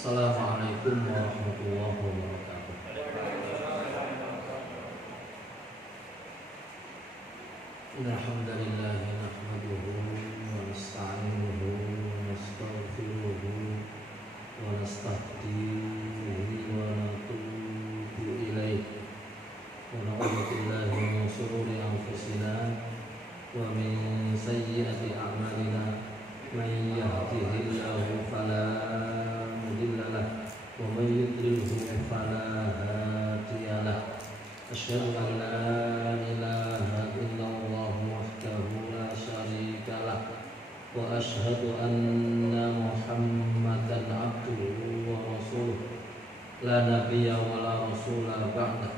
Assalamualaikum warahmatullahi wabarakatuh. Alhamdulillah nahmaduhu wa nasta'inuhu wa nastaghfiruhu wa nastahdihi wa natubu ilaih wa na'udzu billahi min shururi anfusina wa min sayyiati a'malina may yahdihillahu fala ومن يضلله فلا هادي له أشهد أن لا إله إلا الله وحده لا شريك له وأشهد أن محمدا عبده ورسوله لا نبي ولا رسول بعده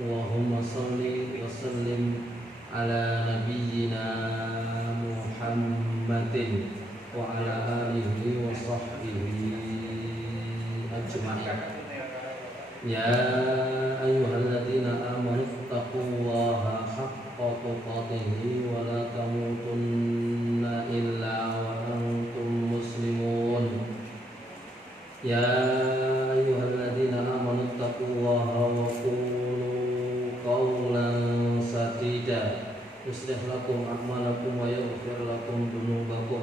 اللهم صل وسلم على نبينا محمد وعلى آله وصحبه أجمعين يا أيها الذين آمنوا اتقوا الله حق تقاته ولا تموتن إلا وأنتم مسلمون يا أيها الذين آمنوا اتقوا الله وقولوا قولا سديدا يصلح لكم أعمالكم ويغفر لكم ذنوبكم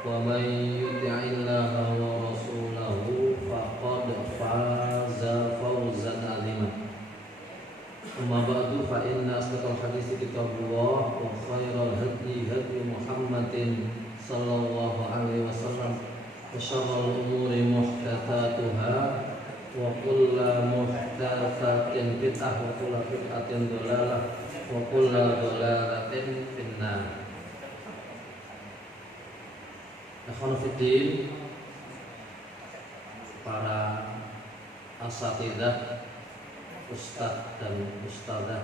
ومن يطع الله ورسوله فقد فاز فوزا عظيما أما بعد فإن أصدق الحديث كتاب الله وخير الهدي هدي محمد صلى الله عليه وسلم وشر الأمور محدثاتها وكل محدثة بدعة وكل بدعة ضلالة وكل ضلالة في النار. Ikhwanuddin, para asatidzah, ustadz dan ustadzah,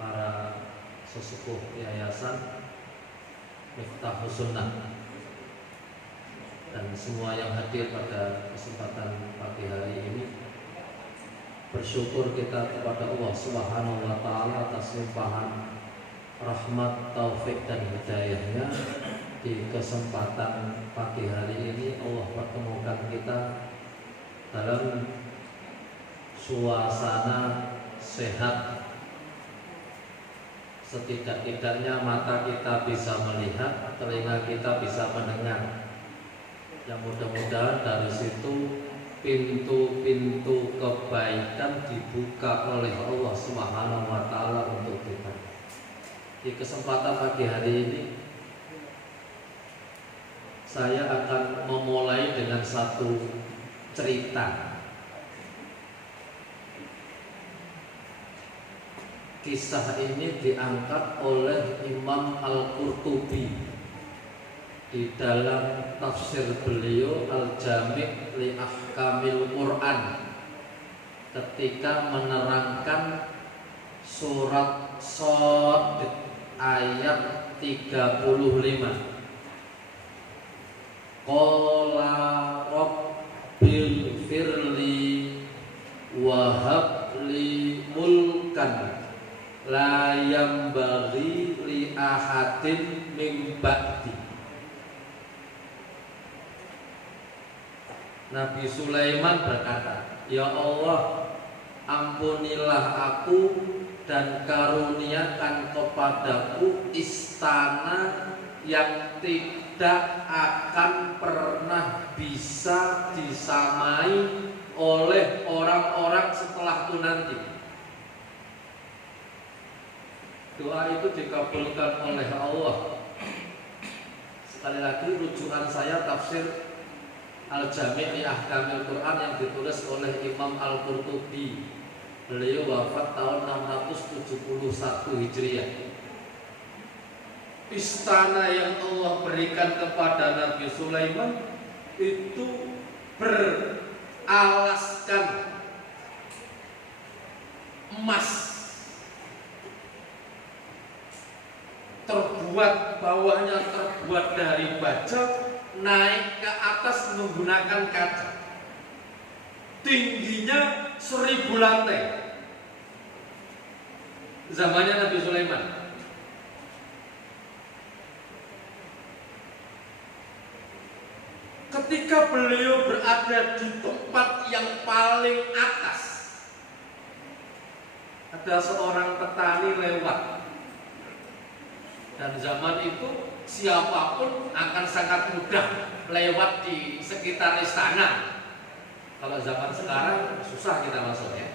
para sesepuh yayasan Miftahus Sunnah, dan semua yang hadir pada kesempatan pagi hari ini, bersyukur kita kepada Allah Subhanahu wa Ta'ala atas limpahan rahmat, taufik dan hidayahnya. Di kesempatan pagi hari ini Allah pertemukan kita dalam suasana sehat. Setidak-tidaknya mata kita bisa melihat, telinga kita bisa mendengar. Yang mudah-mudahan dari situ pintu-pintu kebaikan dibuka oleh Allah Subhanahu wa Ta'ala untuk kita. Di kesempatan pagi hari ini saya akan memulai dengan satu cerita. Kisah ini diangkat oleh Imam Al-Qurtubi di dalam tafsir beliau Al-Jami' li Ahkamil Quran ketika menerangkan surat Shad ayat 35. Qala rabbil firli wa habli mulkan la yambaghi li ahadin min ba'di. Nabi Sulaiman berkata, "Ya Allah, ampunilah aku dan karuniakan kepadaku istana yang tidak akan pernah bisa disamai oleh orang-orang setelahku nanti." Doa itu dikabulkan oleh Allah. Sekali lagi rujukan saya tafsir Al-Jami' li Ahkamil Quran yang ditulis oleh Imam Al-Qurtubi. Beliau wafat tahun 671 Hijriah. Istana yang Allah berikan kepada Nabi Sulaiman itu beralaskan emas, terbuat bawahnya terbuat dari baja, naik ke atas menggunakan kaca. Tingginya 1000 lantai. Zamannya Nabi Sulaiman. ketika beliau berada di tempat yang paling atas, ada seorang petani lewat. Dan zaman itu siapapun akan sangat mudah lewat di sekitar istana. Kalau zaman sekarang susah kita masuk ya.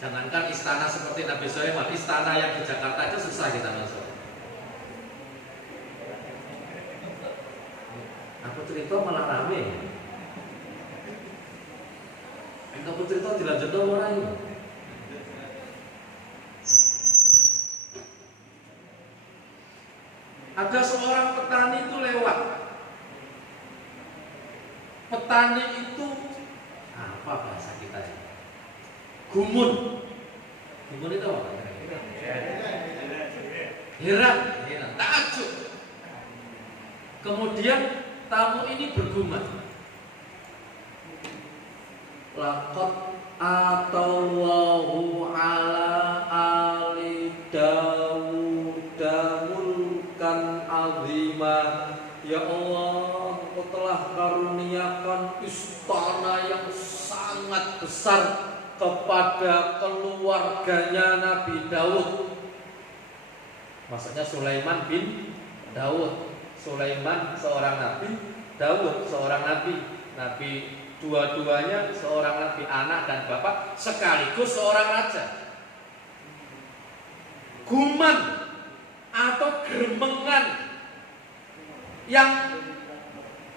Jangankan istana seperti Nabi Sulaiman, istana yang di Jakarta aja susah kita masuk. Aku cerita malah rame. Aku cerita dilanjut orang ini. Ada seorang petani itu lewat. Petani itu apa bahasa kita ini? Gumun. Gumun itu apa? Heran, takjub. Kemudian tamu ini bergumam. Laqad atawallahu ala ali Dawuda mulkan azima. Ya Allah, Engkau telah karuniakan istana yang sangat besar kepada keluarganya Nabi Daud. Maksudnya Sulaiman bin Daud. Sulaiman seorang nabi, Daud seorang nabi. Nabi dua-duanya seorang nabi, anak dan bapak, sekaligus seorang raja. Guman atau gremengan yang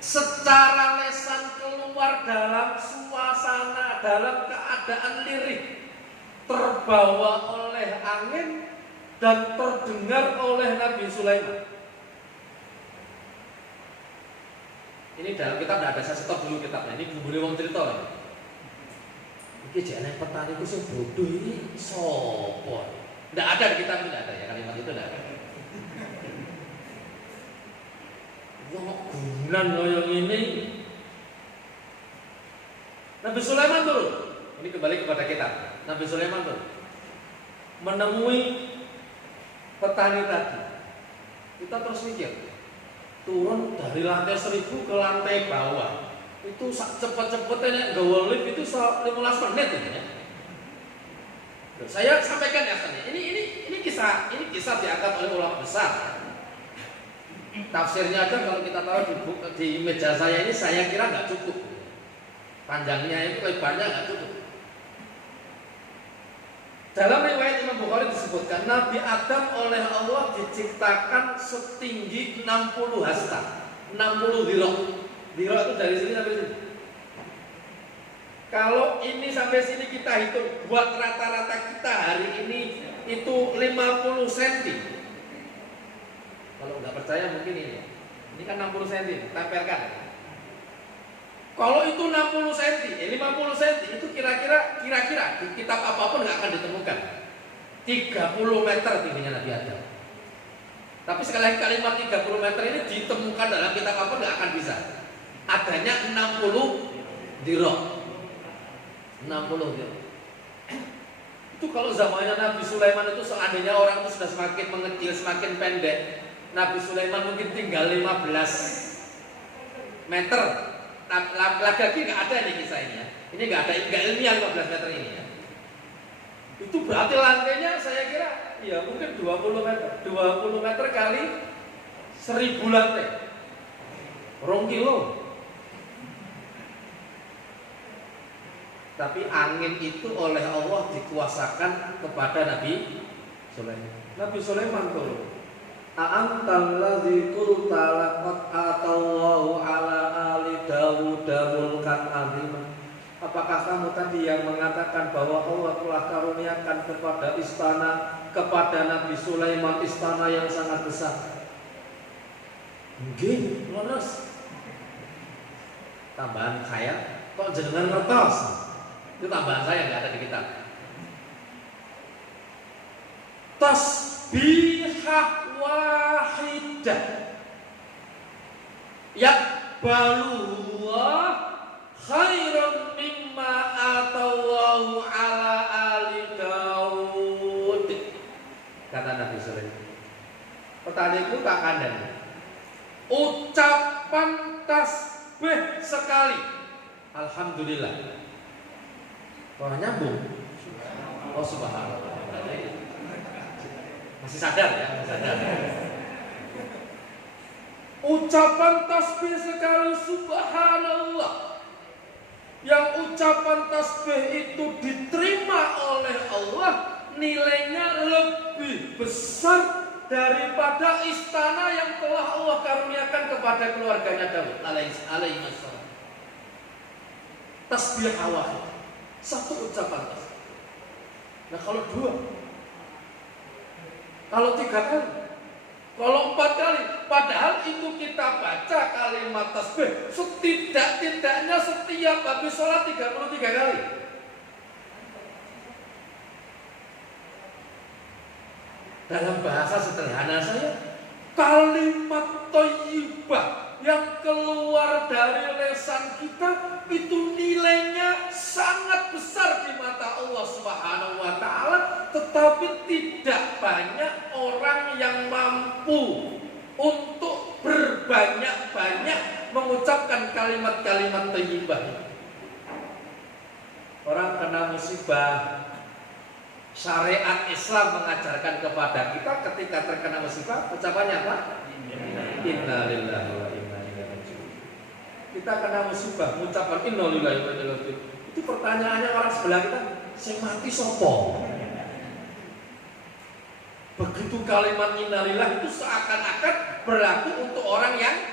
secara lesan keluar dalam suasana, dalam keadaan lirik, terbawa oleh angin dan terdengar oleh Nabi Sulaiman. Ini dalam kitab tidak ada, saya stop dulu kitabnya. Ini boleh wong cerita ya. Ini jangan petani itu sing bodoh ini sopo. Tidak ada di kitab, tidak ada ya, kalimat itu tidak ada. Wah, gunan yang ini. Nabi Sulaiman turun. Ini kembali kepada kita. Nabi Sulaiman turun menemui petani tadi. Kita terus mikir, turun dari lantai 1000 ke lantai bawah itu cepet-cepetnya gawe lift itu 15 menit ini ya. Saya sampaikan ya ini kisah diangkat oleh ulama besar. Tafsirnya aja kalau kita tahu di meja saya ini, saya kira nggak cukup. Panjangnya itu lebarnya nggak cukup. Dalam riwayat Imam Bukhari disebutkan Nabi Adam oleh Allah diciptakan setinggi 60 hasta, 60 dhira'. Dhira' itu dari sini sampai sini. Kalau ini sampai sini kita hitung, buat rata-rata kita hari ini itu 50 cm. Kalau nggak percaya mungkin ini kan 60 cm, tempelkan. Kalau itu 60 cm, 50 cm itu kira-kira di kitab apapun nggak akan ditemukan. 30 meter tingginya Nabi Adam. Tapi sekali lagi kalimat 30 meter ini ditemukan dalam kitab apapun nggak akan bisa. Adanya 60 dhira'. 60 dhira'. Itu kalau zamannya Nabi Sulaiman itu seandainya orang itu sudah semakin mengecil, semakin pendek, Nabi Sulaiman mungkin tinggal 15 meter. Lagi nggak ada nih kisah ini ya. Ini nggak ada, nggak ilmiah 15 meter ini ya. Itu berarti lantainya saya kira ya mungkin 20 meter. 20 meter kali 1000 lantai. 2 kilo. Tapi angin itu oleh Allah dikuasakan kepada Nabi Sulaiman. Nabi Sulaiman tuh A'antal ladzi qulta laqad atallahu ala ali Dawuda mulkan azima. Apakah kamu tadi yang mengatakan bahwa Allah telah karuniakan kepada Nabi Sulaiman istana yang sangat besar? Nggih, leres. Tambahan saya, kok jenengan ngertos? Itu tambahan saya nggak ada di kitab. Tasbihah wahidah yaqbaluha khairan mimma atawallahu ala ali Daud, kata Nabi Sulaiman. Pertanyaanku tak kandang, ucapan tasbih sekali. Alhamdulillah. Wah, nyambung. Oh, subhanallah. Masih sadar ya, masih sadar. Ucapan tasbih sekali, subhanallah. Yang ucapan tasbih itu diterima oleh Allah, nilainya lebih besar daripada istana yang telah Allah karuniakan kepada keluarganya Daud alaihissalam. Tasbih awal, satu ucapan tasbih. Nah, kalau dua, kalau tiga kali, kalau 4 kali, padahal itu kita baca kalimat tasbih setidak-tidaknya setiap habis sholat 33 kali. Dalam bahasa sederhana saya, kalimat thayyibah yang keluar dari lisan kita itu nilainya sangat besar di mata Allah Subhanahu wa taala, tetapi tidak banyak orang yang mampu untuk berbanyak-banyak mengucapkan kalimat-kalimat thayyibah. Orang kena musibah, syariat Islam mengajarkan kepada kita ketika terkena musibah, ucapannya apa? Innalillahi wa inna ilaihi raji'un. Kita kena musibah, mengucapkan innalillahi wa inna ilaihi raji'un. Itu pertanyaannya orang sebelah kita, sing mati sopo? Begitu kalimat innalillah itu seakan-akan berlaku untuk orang yang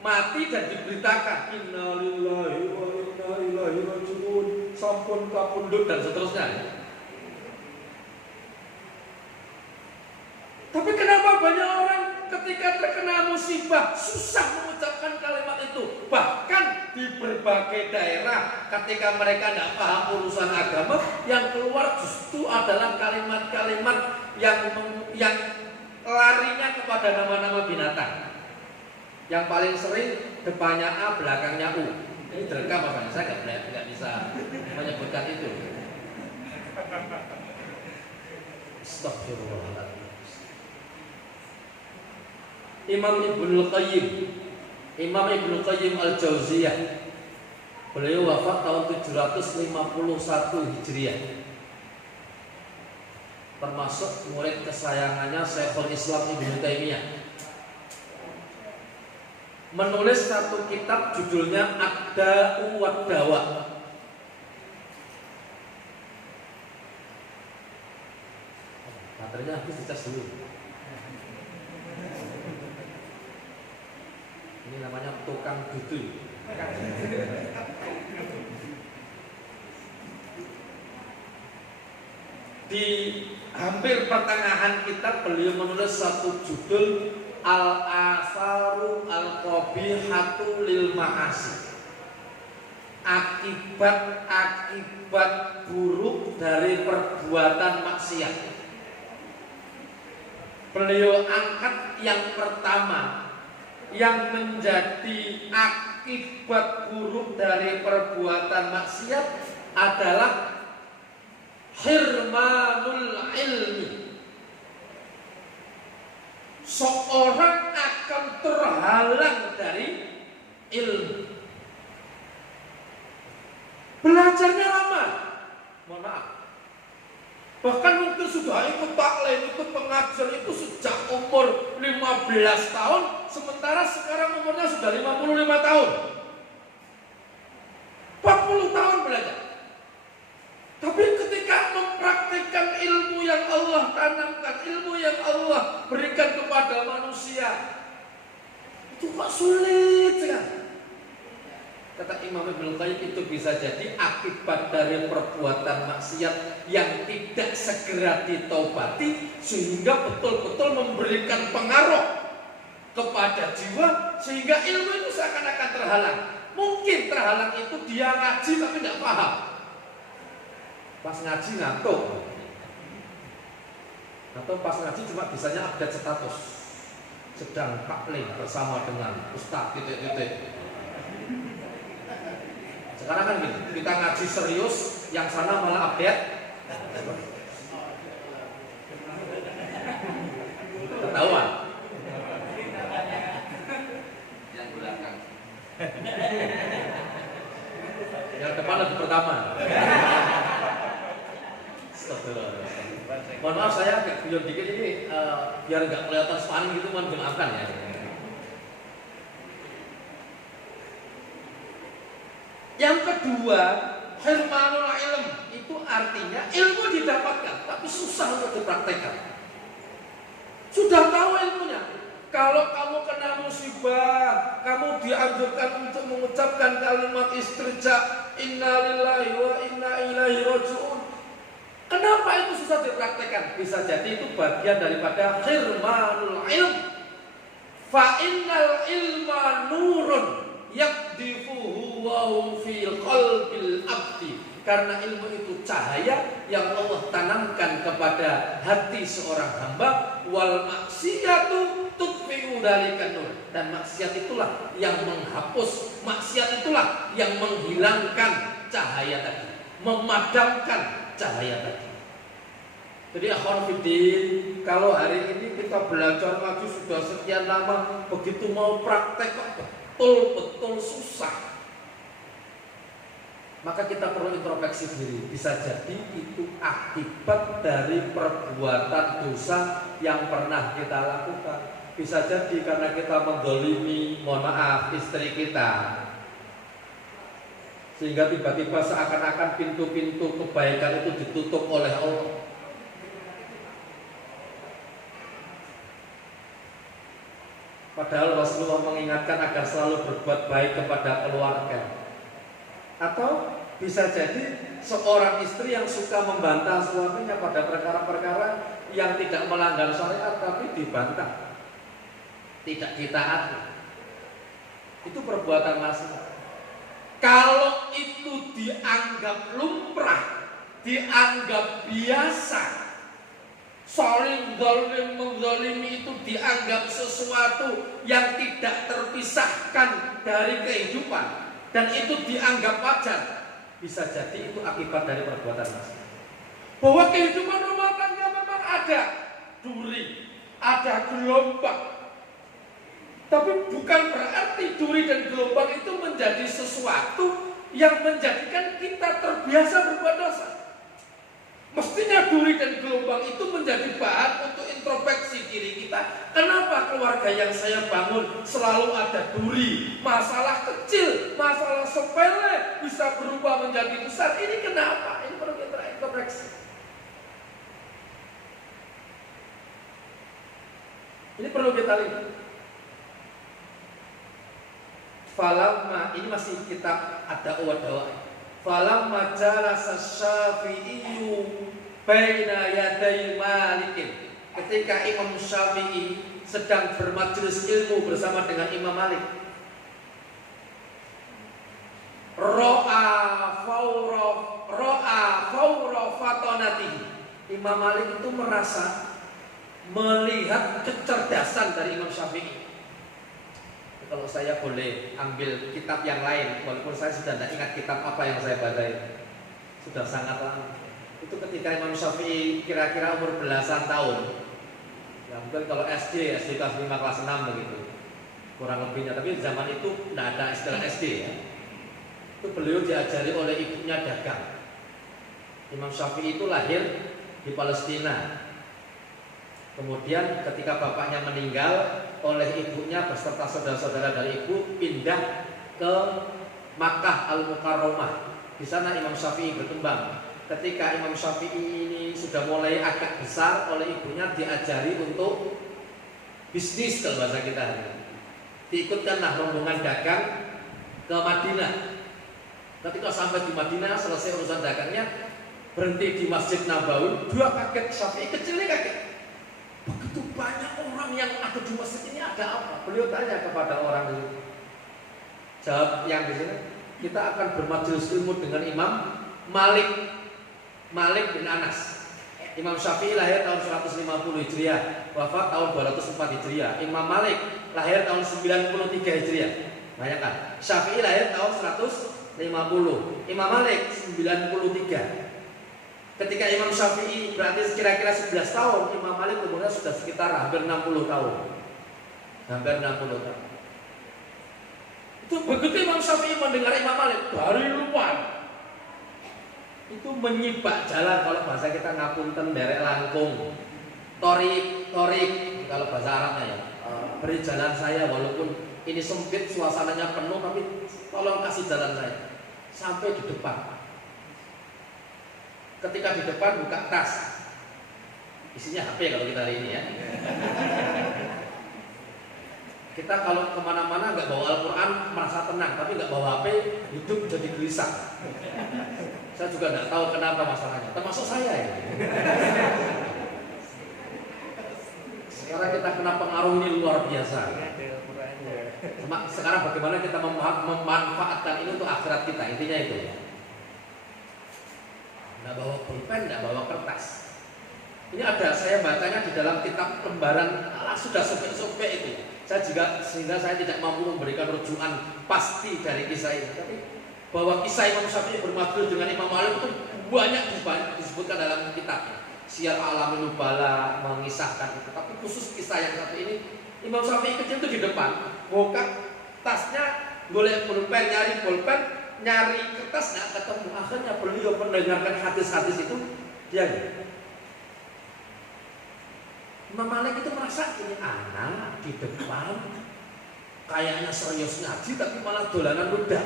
mati dan diberitakan innalillahi wa inna ilaihi raji'un, sampun kapundhut dan seterusnya. Tapi kenapa banyak orang ketika terkena musibah susah mengucapkan kalimat itu? Bahkan di berbagai daerah ketika mereka tidak paham urusan agama, yang keluar justru adalah kalimat-kalimat yang larinya kepada nama-nama binatang. Yang paling sering depannya A, belakangnya U. Ini direkam apa? Saya nggak bisa menyebutkan itu. Astagfirullahaladzim. Imam Ibnul Qayyim Al-Jauziyah, beliau wafat tahun 751 Hijriah, termasuk murid kesayangannya Syekhul Islam Ibnu Taimiyah. Menulis satu kitab judulnya Ad-Da'u wad-Dawa. Baterainya habis, dicas dulu. Ini namanya tukang dudu. Di hampir pertengahan kitab beliau menulis satu judul Al-Asaru Al-Qabihatu Lil Ma'asi, akibat-akibat buruk dari perbuatan maksiat. Beliau angkat yang pertama, yang menjadi akibat buruk dari perbuatan maksiat adalah hirmanul ilmi. Seorang akan terhalang dari ilmu. Belajarnya lama, mohon maaf. Bahkan mungkin sudah ikut taklim, ikut pengajian itu sejak umur 15 tahun, sementara sekarang umurnya sudah 55 tahun. 40 tahun belajar. Tapi ketika mempraktikkan ilmu yang Allah tanamkan, ilmu yang Allah berikan kepada manusia, itu kok sulit sekali. Kata Imam Ibnul Qayyim, itu bisa jadi akibat dari perbuatan maksiat yang tidak segera ditaubati, sehingga betul-betul memberikan pengaruh kepada jiwa, sehingga ilmu itu seakan-akan terhalang. Mungkin terhalang itu dia ngaji tapi tidak paham. Pas ngaji ngantuk, atau pas ngaji cuma bisanya update status, sedang taklim bersama dengan ustaz titik-titik. Sekarang kan gitu, kita ngaji serius, yang sana malah update ketahuan yang belakang. mungkin ini biar nggak kelihatan sparring gitu, mohon dimaafkan ya. Yang kedua, hirmanul ilm itu artinya ilmu didapatkan tapi susah untuk dipraktekkan. Sudah tahu ilmunya. Kalau kamu kena musibah, kamu dianjurkan untuk mengucapkan kalimat istirja, innalillahi wa inna ilaihi raji'un. Kenapa itu susah dipraktekkan? Bisa jadi itu bagian daripada hirmanul ilm. Fa innal ilma nurun yakdifuhu wa hum fi qalbil abdi. Karena ilmu itu cahaya yang Allah tanamkan kepada hati seorang hamba. Wal maksiatu tutfi'u dzalika nur. Dan maksiat itulah yang menghapus, maksiat itulah yang menghilangkan cahaya tadi, memadamkan cahaya tadi. Jadi akhwan fiddin, kalau hari ini kita belajar ngaji sudah sekian lama, begitu mau praktek kok betul-betul susah. Maka kita perlu introspeksi diri. Bisa jadi itu akibat dari perbuatan dosa yang pernah kita lakukan. Bisa jadi karena kita menzalimi, mohon maaf, istri kita, sehingga tiba-tiba seakan-akan pintu-pintu kebaikan itu ditutup oleh Allah. Padahal Rasulullah mengingatkan agar selalu berbuat baik kepada keluarga. Atau bisa jadi seorang istri yang suka membantah suaminya pada perkara-perkara yang tidak melanggar syariat tapi dibantah, tidak ditaati. Itu perbuatan maksiat. Kalau itu dianggap lumrah, dianggap biasa, saling zalim menzalimi itu dianggap sesuatu yang tidak terpisahkan dari kehidupan, dan itu dianggap wajar, bisa jadi itu akibat dari perbuatan maksiat. Bahwa kehidupan rumah tangga memang ada duri, ada gelombang, tapi bukan berarti duri dan gelombang itu menjadi sesuatu yang menjadikan kita terbiasa berbuat dosa. Mestinya duri dan gelombang itu menjadi bahan untuk introspeksi diri kita. Kenapa keluarga yang saya bangun selalu ada duri? Masalah kecil, masalah sepele bisa berubah menjadi besar. Ini kenapa? Ini perlu kita introspeksi. Ini perlu kita lihat. Falamma, ini masih kitab ad-da'wah. Falamma jalasa Syafi'iyyu baina yaday Malikin. Ketika Imam Syafi'i sedang bermajelis ilmu bersama dengan Imam Malik, Ro'a fawra fatonatihi. Imam Malik itu merasa melihat kecerdasan dari Imam Syafi'i. Kalau saya boleh ambil kitab yang lain, walaupun saya sudah tidak ingat kitab apa yang saya baca itu, sudah sangat lama. Itu ketika Imam Syafi'i kira-kira umur belasan tahun. Ya mungkin kalau SD kelas 5 kelas 6 begitu, kurang lebihnya. Tapi zaman itu tidak ada istilah SD ya. Itu beliau diajari oleh ibunya dagang. Imam Syafi'i itu lahir di Palestina. Kemudian ketika bapaknya meninggal, oleh ibunya beserta saudara-saudara dari ibu pindah ke Makkah Al-Mukarramah. Di sana Imam Syafi'i berkembang. Ketika Imam Syafi'i ini sudah mulai agak besar, oleh ibunya diajari untuk bisnis kalau bahasa kita. Diikutkanlah rombongan dagang ke Madinah. Ketika sampai di Madinah, selesai urusan dagangnya, berhenti di Masjid Nabawi. Dia kaget, Syafi'i kecilnya kaget. Begitu banyak orang yang ada di masjid ini, ada apa? Beliau tanya kepada orang itu. Jawab yang di sini, kita akan bermajelis ilmu dengan Imam Malik bin Anas. Imam Syafi'i lahir tahun 150 Hijriah, wafat tahun 204 Hijriah. Imam Malik lahir tahun 93 Hijriah. Bayangkan, Syafi'i lahir tahun 150, Imam Malik 93. Ketika Imam Syafi'i berarti kira-kira 11 tahun, Imam Malik umurnya sudah sekitar hampir 60 tahun. Hampir 60 tahun. Itu begitu Imam Syafi'i mendengar Imam Malik dari luar, itu menyibak jalan, kalau bahasa kita ngapunten derek langkung. Torik kalau bahasa Arabnya ya. Beri jalan saya walaupun ini sempit, suasananya penuh, tapi tolong kasih jalan saya sampai di depan. Ketika di depan buka tas, isinya HP kalau kita hari ini ya. Kita kalau kemana-mana nggak bawa Al-Quran merasa tenang, tapi nggak bawa HP hidup jadi gelisah. Saya juga nggak tahu kenapa masalahnya, termasuk saya ya. Sekarang kita kena pengaruh ini luar biasa. Sekarang bagaimana kita memanfaatkan ini untuk akhirat kita, intinya itu. Nggak bawa pulpen, nggak bawa kertas. Ini ada, saya bacanya di dalam kitab lembaran, sudah sobek-sobek itu. Sehingga saya tidak mampu memberikan rujukan pasti dari kisah ini. Tapi bahwa kisah Imam Syafi'i bermadul dengan Imam Malik itu banyak disebutkan dalam kitabnya. Syiar A'lamin Nubala mengisahkan itu. Tapi khusus kisah yang satu ini, Imam Syafi'i kecil itu di depan, buka tasnya, boleh pulpen, nyari pulpen, nyari kertas nggak ketemu. Akhirnya beliau mendengarkan hadis-hadis itu, dia Imam Malik itu merasa ini anak di depan kayaknya serius ngaji tapi malah dolanan ludah.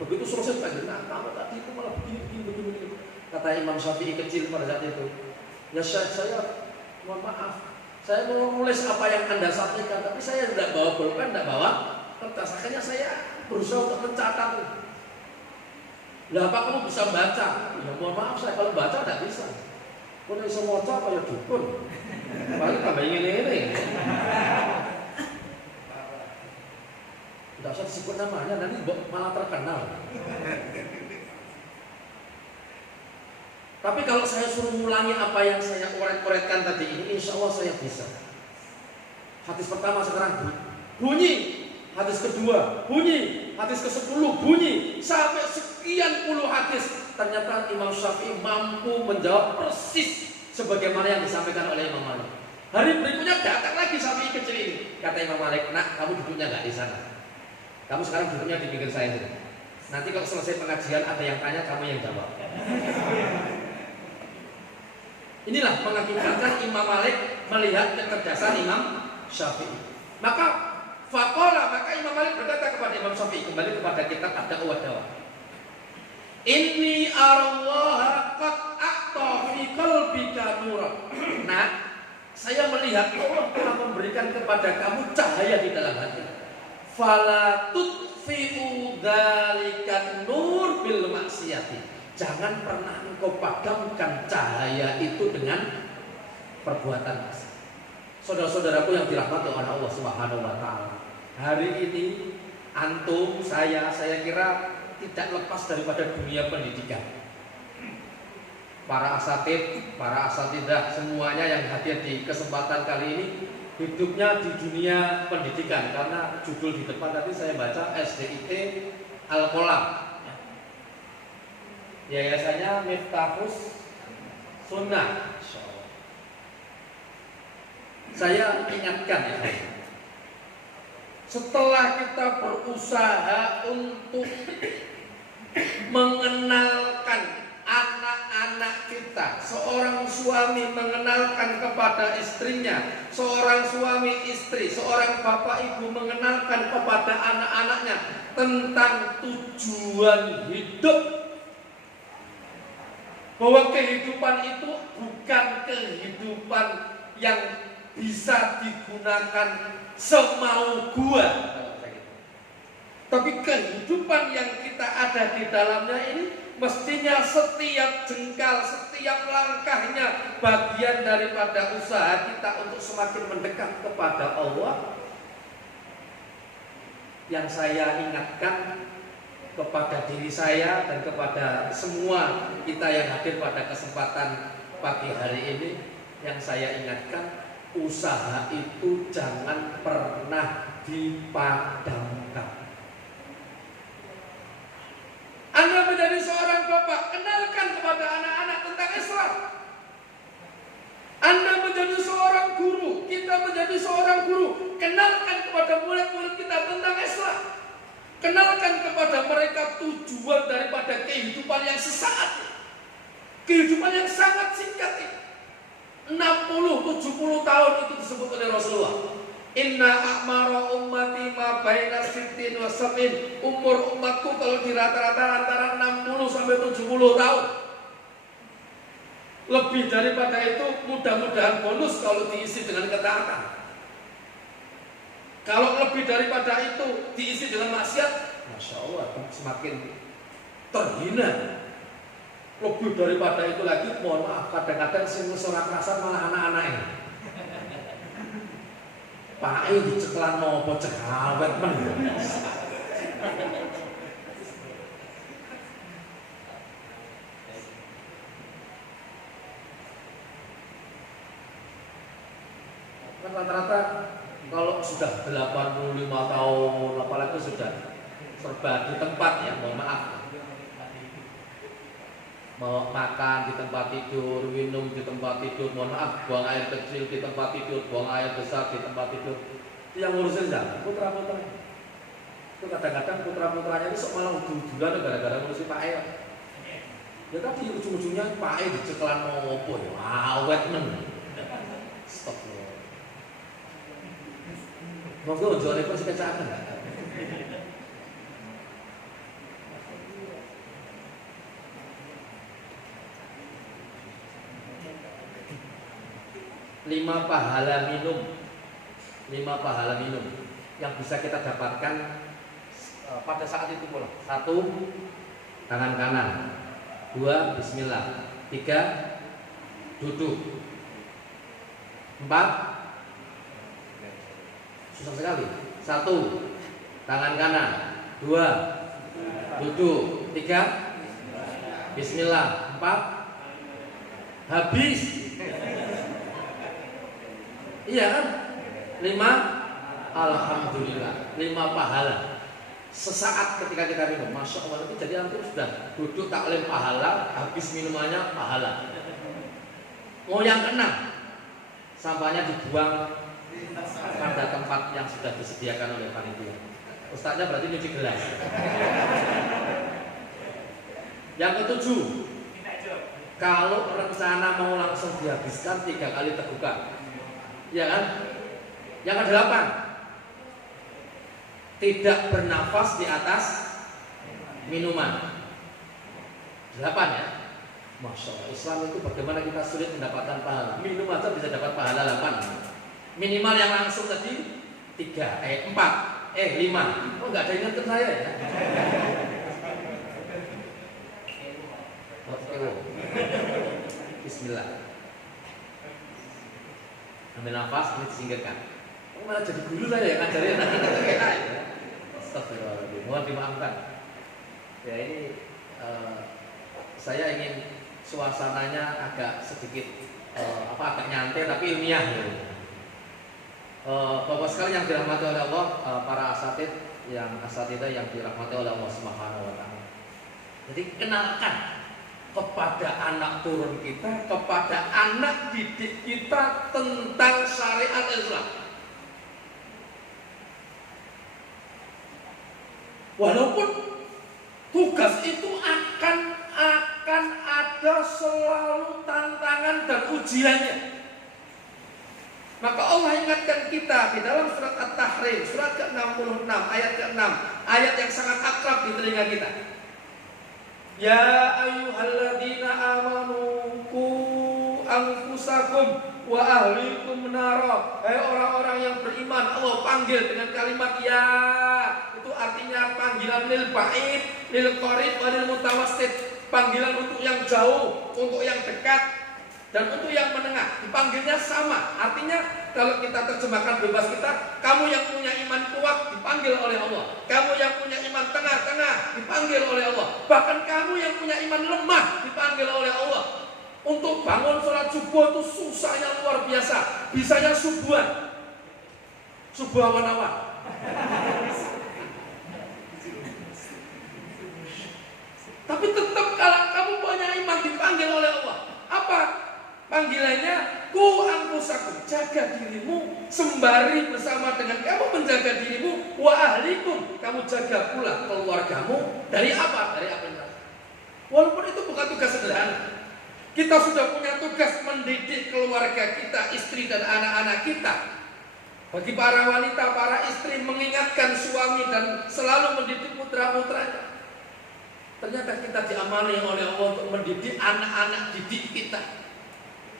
Begitu selesai tadi, nah kamu tadi itu malah begini. Kata Imam Syafi'i kecil pada saat itu, ya saya mohon maaf, saya mau nulis apa yang Anda sampaikan, tapi saya tidak bawa pulpen, tidak bawa kertas. Akhirnya saya berusaha untuk mencatat. Lah apa kamu bisa baca? Ya mohon maaf, saya kalau baca tidak bisa. Kalau bisa baca apa ya dukun. Paling tambah ini. Tidak usah disebut namanya, nanti malah terkenal. Tapi kalau saya suruh ngulangi apa yang saya koret-koretkan tadi ini, insya Allah saya bisa. Hadis pertama sekarang bunyi, hadis kedua bunyi, hadis ke-10 bunyi, sampai sekian puluh hadis. Ternyata Imam Syafi'i mampu menjawab persis sebagaimana yang disampaikan oleh Imam Malik. Hari berikutnya datang lagi Syafi'i kecil ini. Kata Imam Malik, nak kamu duduknya nggak di sana. Kamu sekarang duduknya di pinggir saya sini. Nanti kalau selesai pengajian ada yang tanya, kamu yang jawab. Inilah mengakibatkan Imam Malik melihat kecerdasan Imam Syafi'i. Maka Imam Malik berkata kepada Imam Syafi'i, kembali kepada kitab Ad-Da'wah. Inni arallaha qad a'ta fi qalbika nuran. Nah, saya melihat Allah telah memberikan kepada kamu cahaya di dalam hati. Fala tutfi'u dzalikan nur bil maksiyati. Jangan pernah engkau padamkan cahaya itu dengan perbuatan maksiat. Saudara-saudaraku yang dirahmati oleh Allah Subhanahu wa taala. Hari ini antum, saya kira tidak lepas daripada dunia pendidikan. Para asatid, para asatidah semuanya yang hadir di kesempatan kali ini hidupnya di dunia pendidikan, karena judul di depan tadi saya baca SDIT Al-Qolam. Yayasannya Miftahus Sunnah. Saya ingatkan ya, setelah kita berusaha untuk mengenalkan anak-anak kita, seorang suami mengenalkan kepada istrinya, seorang suami istri, seorang bapak ibu mengenalkan kepada anak-anaknya tentang tujuan hidup, bahwa kehidupan itu bukan kehidupan yang bisa digunakan semau gua, tapi kehidupan yang kita ada di dalamnya ini mestinya setiap jengkal, setiap langkahnya bagian daripada usaha kita untuk semakin mendekat kepada Allah. Yang saya ingatkan kepada diri saya dan kepada semua kita yang hadir pada kesempatan pagi hari ini, yang saya ingatkan, usaha itu jangan pernah dipadamkan. Anda menjadi seorang bapak, kenalkan kepada anak-anak tentang Islam. Anda menjadi seorang guru, kita menjadi seorang guru, kenalkan kepada murid-murid kita tentang Islam. Kenalkan kepada mereka tujuan daripada kehidupan yang sesaat, kehidupan yang sangat singkat ini. 60-70 tahun itu disebut oleh Rasulullah. Inna a'mara ummati ma baina sittin wa sab'in. Umur umatku kalau dirata-rata antara 60 sampai 70 tahun. Lebih daripada itu mudah-mudahan bonus kalau diisi dengan ketaatan. Kalau lebih daripada itu diisi dengan maksiat, Masya Allah semakin terhina. Lebih daripada itu lagi, mohon maaf, kadang-kadang sing ora kerasan malah anak-anaknya. Pak diceklan nopo cekawet men. Kan rata-rata kalau sudah 85 tahun, apalagi sudah serba di tempat ya, mohon maaf. Mau makan di tempat tidur, minum di tempat tidur, mohon maaf, buang air kecil di tempat tidur, buang air besar di tempat tidur. Itu yang ngurusin siapa? Putra-putra. Itu kadang-kadang putra-putranya itu sok malah udah-udah gara-gara ngurusin Pak E. Ya tadi ujung-ujungnya Pak E diceklan ngopo ya, awet men. Stop loh. Monggo jare kok sekecaan enggak? Lima pahala minum yang bisa kita dapatkan pada saat itu pula. 1, tangan kanan. 2, bismillah. 3, duduk. 4, susah sekali. 1, tangan kanan. 2, duduk. 3, bismillah. 4, habis. Iya kan? 5, alhamdulillah. 5 pahala. Sesaat ketika kita minum, Masya Allah, itu jadi antum sudah duduk taklim pahala, habis minumannya pahala. Mau yang keenam, sampahnya dibuang pada tempat yang sudah disediakan oleh panitia. Ustaznya berarti nyuci gelas. Yang ketujuh, kalau rencana mau langsung dihabiskan 3 kali terbuka. Ya kan? Yang ke-8, tidak bernafas di atas minuman. 8 ya. Masya Allah, Islam itu bagaimana kita sulit mendapatkan pahala. Minum aja bisa dapat pahala 8. Minimal yang langsung tadi 4, 5. Oh nggak ada ingat ke saya ya. Bismillah. Ambil nafas, ini disingkirkan. Oh, malah jadi guru saya ya, ngajarin anak kita kayak ya. Astagfirullahaladzim, mohon dimaafkan. Ya ini saya ingin suasananya agak sedikit agak nyantai tapi ilmiah ya. Bapak sekalian yang dirahmati oleh Allah, para asatidzah yang dirahmati oleh Allah Subhanahu wa taala. Jadi kenalkan kepada anak turun kita, kepada anak didik kita tentang syariat Islam. Walaupun tugas itu akan ada selalu tantangan dan ujiannya. Maka Allah ingatkan kita di dalam surat At-Tahrim, surat ke-66, ayat ke-6, ayat yang sangat akrab di telinga kita. Ya ayyuhalladzina amanu qu anfusakum wa ahlikum nara. Hai orang-orang yang beriman, Allah panggil dengan kalimat ya. Itu artinya panggilan lil ba'id, lil qarib, lil mutawassit. Panggilan untuk yang jauh, untuk yang dekat, dan untuk yang menengah. Dipanggilnya sama. Artinya kalau kita terjemahkan bebas kita, kamu yang punya iman kuat dipanggil oleh Allah. Kamu yang punya iman tengah-tengah dipanggil oleh Allah. Bahkan kamu yang punya iman lemah dipanggil oleh Allah. Untuk bangun sholat subuh itu susahnya luar biasa. Bisanya subuhan. Subuh awan-awan. Tapi tetap kalau kamu punya iman dipanggil oleh Allah. Apa panggilannya? Ku anfusakum, jaga dirimu sembari bersama dengan kamu menjaga dirimu, wa ahlikum, kamu jaga pula keluargamu dari apa? Dari apa? Walaupun itu bukan tugas sederhana. Kita sudah punya tugas mendidik keluarga kita, istri dan anak-anak kita. Bagi para wanita, para istri mengingatkan suami dan selalu mendidik putra-putranya. Ternyata kita diamani oleh Allah untuk mendidik anak-anak didik kita.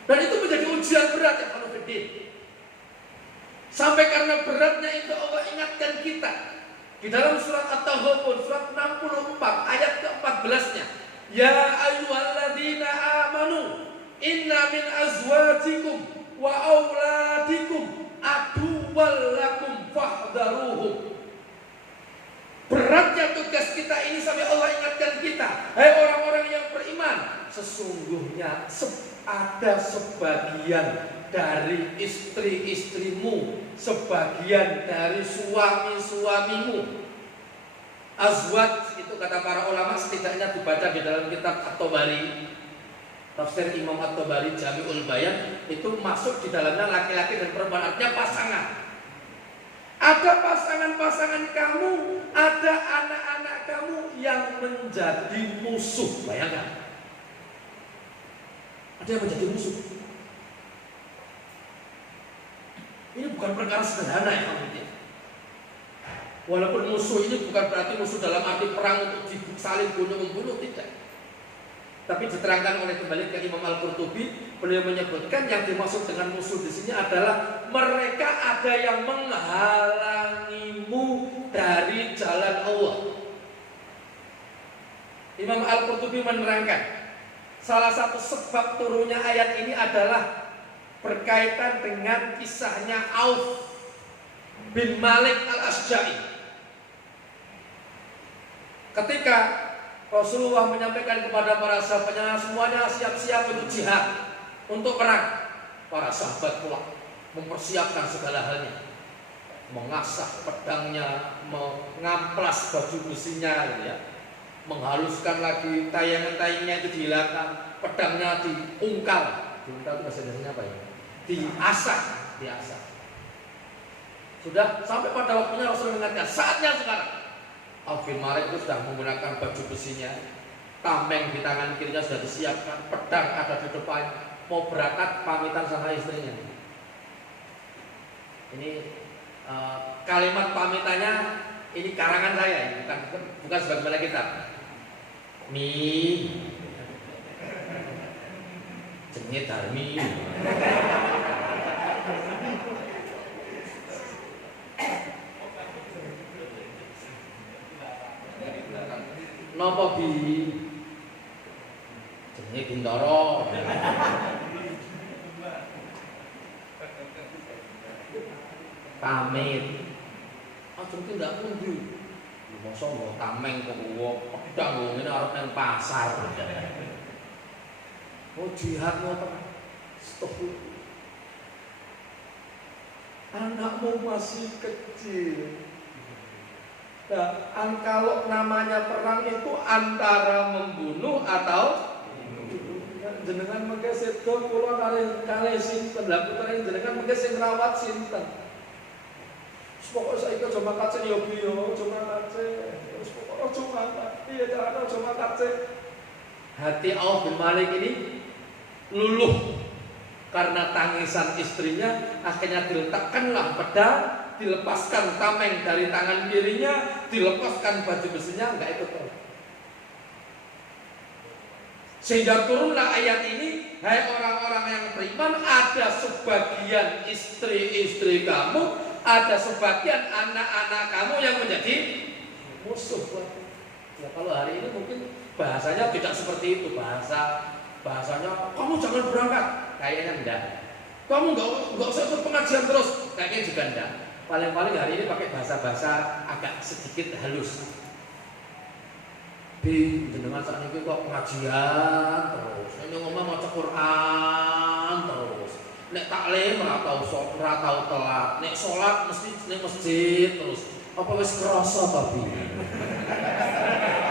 Dan itu menjadi ujian berat ya kalau gede. Sampai karena beratnya itu Allah ingatkan kita. Di dalam surat At-Taghabun, surat 64 ayat ke-14-nya. Ya ayyuhalladzina amanu inna min azwajikum wa auladikum aduwwal lakum fahdharuhum. Beratnya tugas kita ini sampai Allah ingatkan kita. Hai orang-orang yang beriman, sesungguhnya ada sebagian dari istri-istrimu, sebagian dari suami-suamimu. Azwaj itu kata para ulama setidaknya dibaca di dalam kitab At-Tabari, tafsir Imam At-Tabari Jami'ul Bayan, itu masuk di dalamnya laki-laki dan perempuan, artinya pasangan. Ada pasangan-pasangan kamu, ada anak-anak kamu yang menjadi musuh. Bayangkan, ada yang menjadi musuh. Ini bukan perkara sederhana ya teman-teman. Walaupun musuh ini bukan berarti musuh dalam arti perang untuk saling bunuh-membunuh, tidak. Tapi diterangkan oleh kembali ke Imam Al-Qurtubi, beliau menyebutkan yang dimaksud dengan musuh di sini adalah mereka ada yang menghalangimu dari jalan Allah. Imam Al-Qurtubi menerangkan, salah satu sebab turunnya ayat ini adalah berkaitan dengan kisahnya Auf bin Malik Al-Asja'i. Ketika Rasulullah menyampaikan kepada para sahabatnya, semuanya siap-siap untuk jihad, untuk perang. Para sahabat pula mempersiapkan segala halnya, mengasah pedangnya, mengamplas baju besinya, gitu ya, menghaluskan lagi tayangan-tayangannya itu dihilangkan, pedangnya diungkal. Diungkal itu bahasa Indonesia apa ya? Diasah. Sudah sampai pada waktunya Rasul mengatakan, saatnya sekarang. Auf bin Malik itu sudah menggunakan baju besinya, tameng di tangan kirinya sudah disiapkan, pedang ada di depan, mau berangkat pamitan sama istrinya. Ini kalimat pamitannya ini karangan saya, bukan sebagaimana kita. Mi, jengit Darmi. Napa bi jenenge Bintoro. Pamit. Aja tindak pundi. Mosok mau tameng kok pedang wong ngene arep nang pasar. Oh jihad ngoten. Stop. Anakmu masih kecil. Nah, kalau namanya perang itu antara membunuh atau jenengan mengke sedo kula kali sinten, lha putrane jenengan mengke sing rawat sinten. Pokoke saiki aja makace yo piye, aja makace. Wis pokoke aja makace, iya jangan aja makace. Hati Auf bin Malik ini luluh karena tangisan istrinya, akhirnya diletakkanlah pedang, dilepaskan tameng dari tangan kirinya, dilepaskan baju besinya, enggak ikut tolong. Sehingga turunlah ayat ini, hai orang-orang yang beriman, ada sebagian istri-istri kamu, ada sebagian anak-anak kamu yang menjadi musuh. Ya kalau hari ini mungkin bahasanya tidak seperti itu, bahasanya kamu jangan berangkat, kayaknya enggak. Kamu enggak usah ikut pengajian terus, kayaknya juga enggak. Paling-paling hari ini pakai bahasa-bahasa agak sedikit halus. Bi, jenengan saat ini kok pengajian terus, ini ngomong maca Quran terus, nek taklim ora tau telat, nek sholat mesti nek masjid terus. Apa wis krasa ta Bi?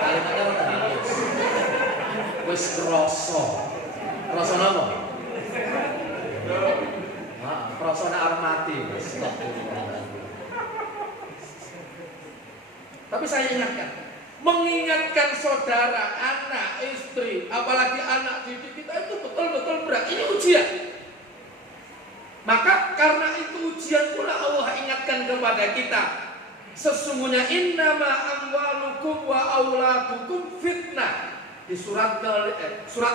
Kalimatnya ora halus. Wis krasa. Krasa napa? Krasane arep mati wis. Tapi saya ingatkan, Mengingatkan saudara, anak, istri, apalagi anak didik kita itu betul-betul berat. Ini ujian. Maka karena itu ujian pula Allah ingatkan kepada kita. Sesungguhnya innama amwalukum wa auladukum fitnah. Di surat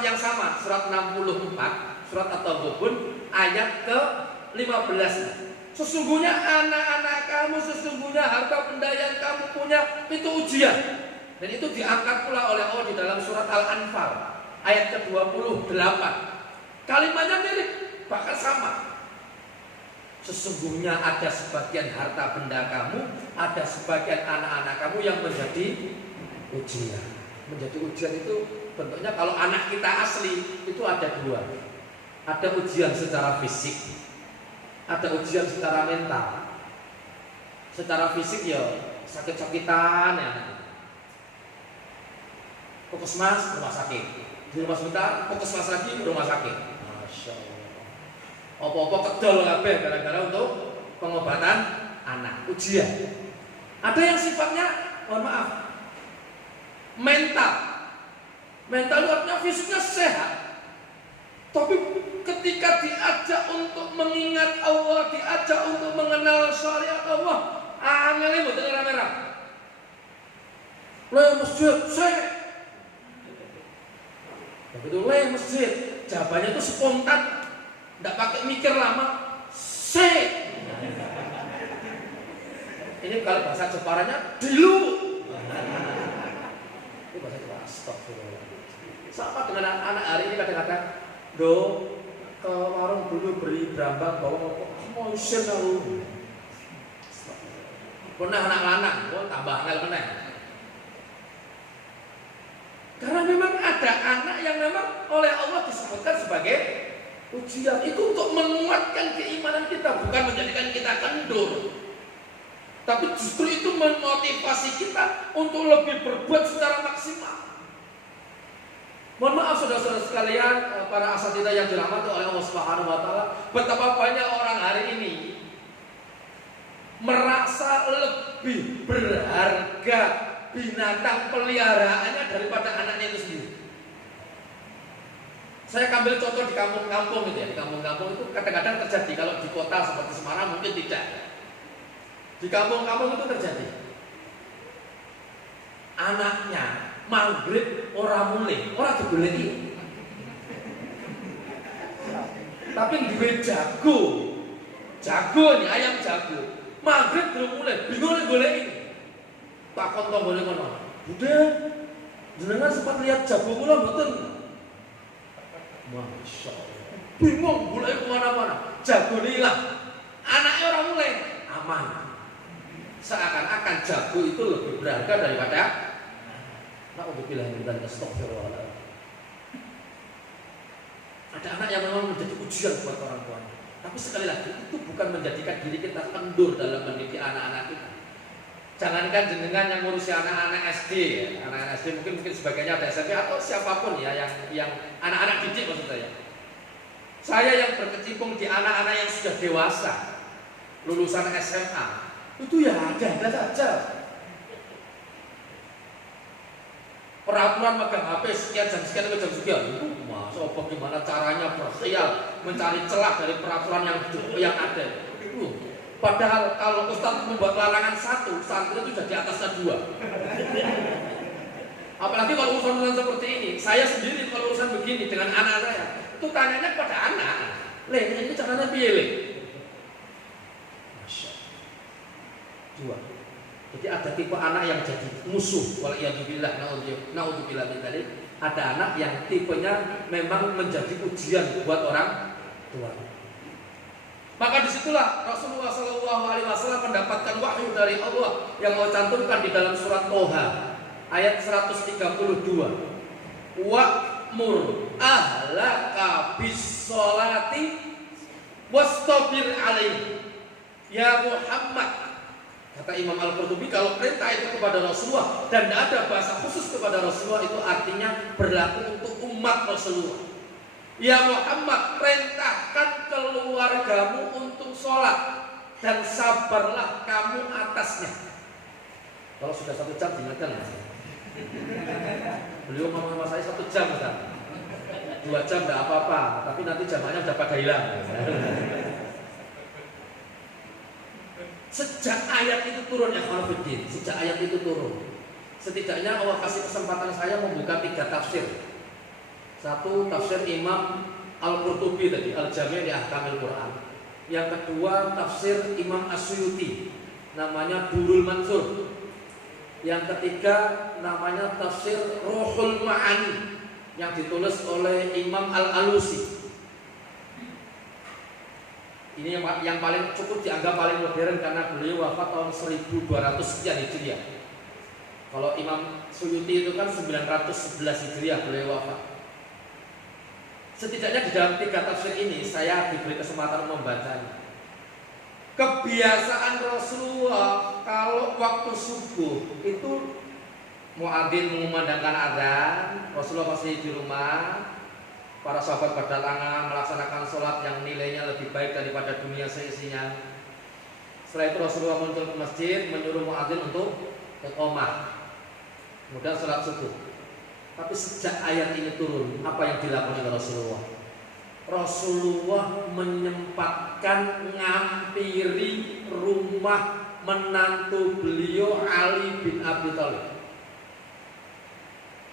yang sama, surat 64, surat At-Taghabun ayat ke-15. Sesungguhnya anak-anak kamu, sesungguhnya harta benda yang kamu punya itu ujian. Dan itu diangkat pula oleh Allah di dalam surat Al-Anfal ayat ke-28. Kalimatnya mirip, bahkan sama. Sesungguhnya ada sebagian harta benda kamu, ada sebagian anak-anak kamu yang menjadi ujian. Menjadi ujian itu bentuknya kalau anak kita asli itu ada dua. Ada ujian secara fisik, ada ujian secara mental. Secara fisik ya sakit-sakitan ya. Puskesmas, rumah sakit. Di rumah sebentar, puskesmas lagi, rumah sakit. Masya Allah. Apa-apa kedol kabeh gara-gara untuk pengobatan anak. Ujian. Ada yang sifatnya, mohon maaf, mental. Mental itu artinya fisiknya sehat. Tapi ketika diajak untuk mengingat Allah, diajak untuk mengenal syariat Allah, angelnya betul merah-merah. Le masjid, begitu le masjid, jawabannya itu spontan, tidak pakai mikir lama. Ini kalau bahasa Jeparanya dulu. Ini bahasa Jepara. Astagfirullah. Sama dengan anak hari ini kadang-kadang, do ke warung dulu beri berambang bawa ngomong motion aku. Pernah anak-anak, tambah angel meneh. Karena memang ada anak yang memang oleh Allah disebutkan sebagai ujian. Itu untuk menguatkan keimanan kita, bukan menjadikan kita kendur. Tapi justru itu memotivasi kita untuk lebih berbuat secara maksimal. Mohon maaf saudara-saudara sekalian, para asatidz yang dirahmati oleh Allah Subhanahu wa taala, betapa banyak orang hari ini merasa lebih berharga binatang peliharaannya daripada anaknya itu sendiri. Saya ambil contoh di kampung-kampung gitu ya. Di kampung-kampung itu kadang-kadang terjadi, kalau di kota seperti Semarang mungkin tidak. Di kampung-kampung itu terjadi. Anaknya maghrib orang mulai, orang digoleki. Tapi duwe jago. Jago nih, ayam jago. Maghrib belum mulai, bingung goleki. Takon tombole ngono. Budha, jenengan sempat lihat jago kula mboten? Masya Allah. Bingung mulai kemana-mana. Jago hilang. Anaknya orang mulai aman. Seakan-akan jago itu lebih berharga daripada na'udzubillah min dzalik, astagfirullah. Ada anak yang memang menjadi ujian buat orang tuanya. Tapi sekali lagi itu bukan menjadikan diri kita kendur dalam mendidik anak-anak kita. Jangankan jenengan yang ngurusi anak-anak SD ya. Anak-anak SD mungkin sebagainya ada SMP atau siapapun ya yang anak-anak didik maksud saya. Saya yang berkecimpung di anak-anak yang sudah dewasa, lulusan SMA, itu ya ada saja. Peraturan megang HP sekian jam sekian itu masa bagaimana caranya berkhayal mencari celah dari peraturan yang ada. Padahal kalau Ustaz membuat larangan satu, santri itu sudah di atasnya dua. Apalagi kalau urusan seperti ini, saya sendiri kalau urusan begini dengan anak saya, itu tanyanya pada anak, le ini caranya piye le? Masya Allah. Dua. Jadi ada tipe anak yang jadi musuh. Waliyadzubillah, naudzubillah min dzalik. Ada anak yang tipenya memang menjadi ujian buat orang tua. Maka disitulah Rasulullah SAW mendapatkan wahyu dari Allah yang mau cantumkan di dalam surat Toha ayat 132. Wa'mur ahlaka bis-sholati wastabir alaihi. Ya Muhammad, kata Imam Al-Qurtubi, kalau perintah itu kepada Rasulullah dan tidak ada bahasa khusus kepada Rasulullah, itu artinya berlaku untuk umat Rasulullah. Ya Muhammad, perintahkan keluargamu untuk sholat dan sabarlah kamu atasnya. Kalau sudah 1 jam diingatkan. Beliau ngomong sama saya 1 jam Ustaz. 2 jam enggak apa-apa, tapi nanti jamaahnya udah pada hilang. Sejak ayat itu turun ya Khalifuddin, sejak ayat itu turun, setidaknya Allah kasih kesempatan saya membuka 3 tafsir. Satu, tafsir Imam Al-Qurtubi tadi, Al-Jami' li Ahkamil Quran. Yang kedua, tafsir Imam As-Suyuti, namanya Durul Mansur. Yang ketiga, namanya tafsir Ruhul Ma'ani, yang ditulis oleh Imam Al-Alusi. Ini yang paling cukup dianggap paling modern karena beliau wafat tahun 1200 sekian Hijriah. Kalau Imam Suyuti itu kan 911 Hijriah beliau wafat. Setidaknya di dalam 3 tafsir ini saya diberi kesempatan membacanya. Kebiasaan Rasulullah kalau waktu subuh itu muadzin mengumandangkan azan, Rasulullah masih di rumah. Para sahabat berdatangan melaksanakan sholat yang nilainya lebih baik daripada dunia seisinya. Setelah itu Rasulullah muncul ke masjid, menyuruh muadzin untuk iqamah, kemudian sholat subuh. Tapi sejak ayat ini turun, apa yang dilakukan oleh Rasulullah? Rasulullah menyempatkan ngampiri rumah menantu beliau Ali bin Abi Thalib.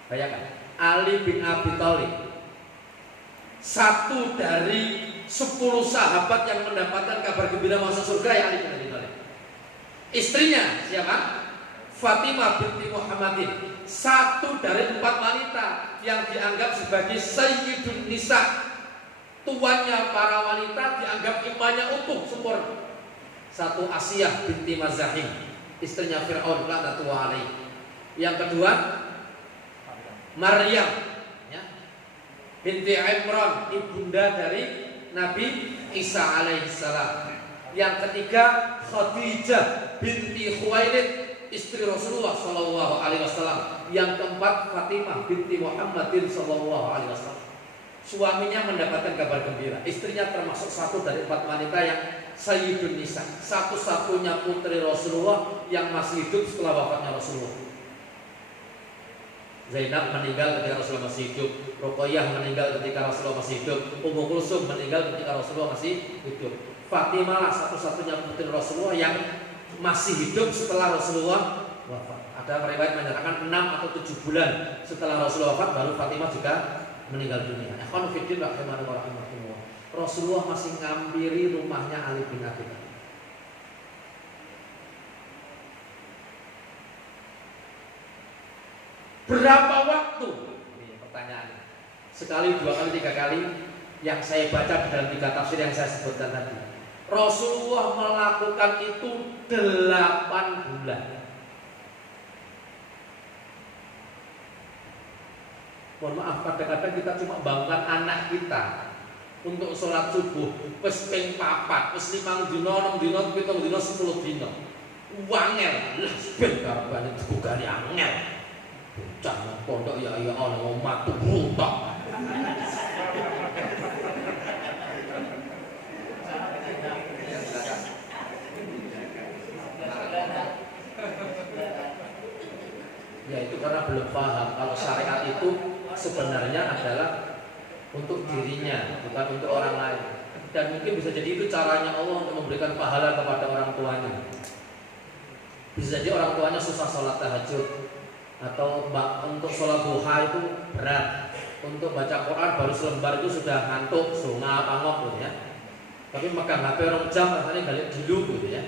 Bayangkan, Ali bin Abi Thalib, satu dari 10 sahabat yang mendapatkan kabar gembira masuk surga ya Ali bin Abi Thalib. Istrinya siapa? Fatimah binti Muhammadin, satu dari 4 wanita yang dianggap sebagai Sayyidun Nisa, tuannya para wanita, dianggap imannya utuh sempurna. Satu, Asiyah binti Mazahim, istrinya Fir'aun laknatullah alaih. Yang kedua, Maryam binti Imran, ibunda dari Nabi Isa alaihissalam. Yang ketiga, Khadijah binti Khuwailid, istri Rasulullah sallallahu alaihi wasallam. Yang keempat, Fatimah binti Muhammadin sallallahu alaihi wasallam. Suaminya mendapatkan kabar gembira. Istrinya termasuk satu dari 4 wanita yang Sayyidun Nisa, satu-satunya putri Rasulullah yang masih hidup setelah wafatnya Rasulullah. Zainab meninggal ketika Rasulullah masih hidup, Ruqayyah meninggal ketika Rasulullah masih hidup, Ummu Kulsum meninggal ketika Rasulullah masih hidup. Fatimah lah satu-satunya putri Rasulullah yang masih hidup setelah Rasulullah wafat. Ada riwayat menyatakan 6 atau 7 bulan setelah Rasulullah wafat baru Fatimah juga meninggal dunia. Ikhwan fillah rahimakumullah. Rasulullah masih ngampiri rumahnya Ali bin Abi Thalib. Berapa waktu? Ini pertanyaan. Sekali, 2 kali, 3 kali yang saya baca di dalam 3 tafsir yang saya sebutkan tadi. Rasulullah melakukan itu 8 bulan. Mohon maaf, kadang-kadang kita cuma bangunkan anak kita untuk sholat subuh, wis ping 4, wis 5 dina, 6 dina, 7 dina, 10 dina. Wangel, lah ben karbane dibukani angel. Bocah pondok ya ana omah tuh tok. Ya itu karena belum paham kalau syariat itu sebenarnya adalah untuk dirinya, bukan untuk orang lain. Dan mungkin bisa jadi itu caranya Allah untuk memberikan pahala kepada orang tuanya. Bisa jadi orang tuanya susah sholat tahajud, atau untuk sholat duha itu berat, untuk baca Quran baru selembar itu sudah ngantuk, sunga, pangok gitu ya. Tapi megang HP orang jam rasanya balik dulu gitu ya.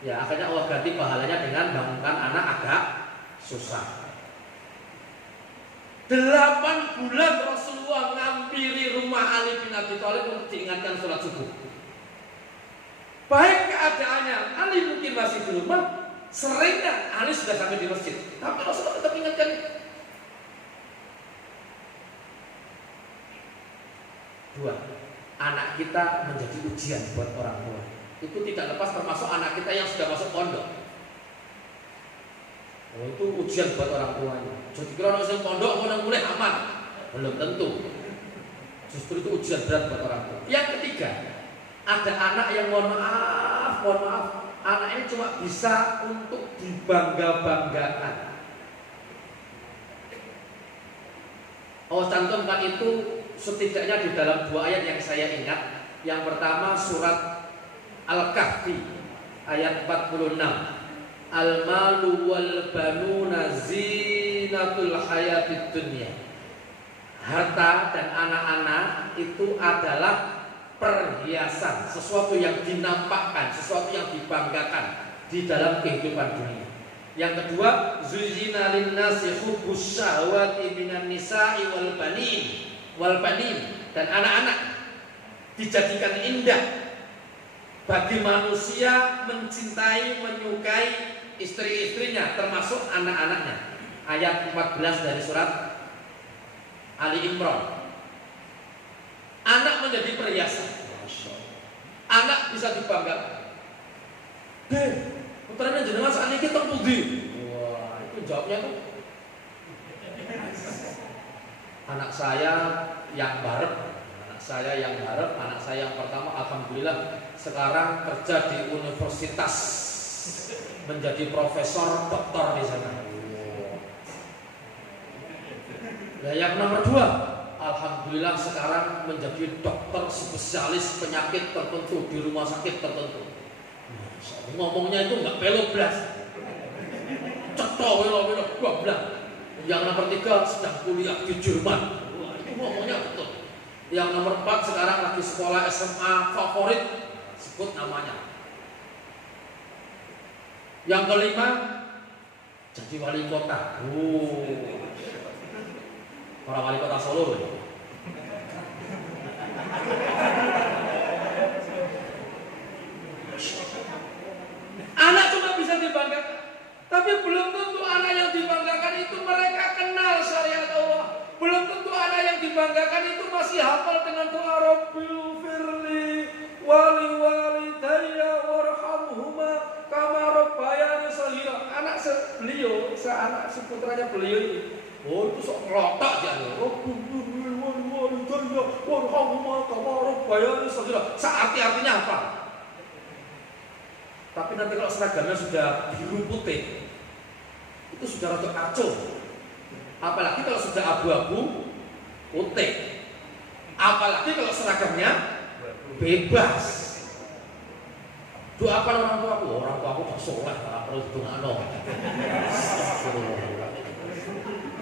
Ya akhirnya Allah ganti pahalanya dengan bangunkan anak agak susah. 8 bulan Rasulullah ngampiri rumah Ali bin Abi Thalib untuk diingatkan sholat subuh. Baik keadaannya, Ali mungkin masih di rumah, seringnya Ali sudah sampai di masjid, tapi Rasulullah tetap ingatkan. 2, anak kita menjadi ujian buat orang tua. Itu tidak lepas termasuk anak kita yang sudah masuk pondok. Itu ujian buat orang tuanya. Jadi kalau orang pondok mau mulai aman, belum tentu. Justru itu ujian berat buat orang tua. Yang ketiga, ada anak yang mohon maaf, anak ini cuma bisa untuk dibangga-banggakan. Allah cantumkan itu setidaknya di dalam 2 ayat yang saya ingat. Yang pertama surat Al-Kahfi ayat 46. Al-malu wal banuna zinatul hayatid dunya. Harta dan anak-anak itu adalah perhiasan, sesuatu yang dinampakkan, sesuatu yang dibanggakan di dalam kehidupan dunia. Yang kedua, zuyyina lin-nasi hubbus syahwati minan nisa'i wal banin dan anak-anak dijadikan indah bagi manusia mencintai, menyukai istri-istrinya termasuk anak-anaknya. Ayat 14 dari surat Ali Imran. Anak menjadi perhiasan. Anak bisa dibanggakan. Putranya jenengan saat ini kita pundi. Wah, itu jawabnya tuh. Anak saya yang barep, anak saya yang pertama alhamdulillah sekarang kerja di universitas menjadi profesor doktor di sana. Nah, yang nomor 2, alhamdulillah sekarang menjadi dokter spesialis penyakit tertentu di rumah sakit tertentu. Ngomongnya itu nggak peloblas, cetok welo goblang. Yang nomor 3 sedang kuliah di Jerman. Wah, itu ngomongnya betul. Yang nomor 4 sekarang lagi sekolah SMA favorit, sebut namanya. Yang kelima jadi wali kota. Orang wali kota Solo. Anak cuma bisa dibanggakan, tapi belum tentu anak yang dibanggakan itu mereka kenal syariat Allah. Belum tentu anak yang dibanggakan itu masih hafal dengan doa Rabbil firli wali walidayya warhamhuma kama rabbayani shaghira. Anak beliau, anak seputranya beliau ini, oh itu sok ngelotok aja. Rabbil firli wali walidayya warhamhuma kama rabbayani shaghira. Artinya apa? Tapi nanti kalau seragamnya sudah biru putih, itu sudah rada kacau. Apalagi kalau sudah abu-abu putih. Apalagi kalau seragamnya bebas. Doakan orang tuaku, orang tuaku tak soleh, tak perlu didongakno.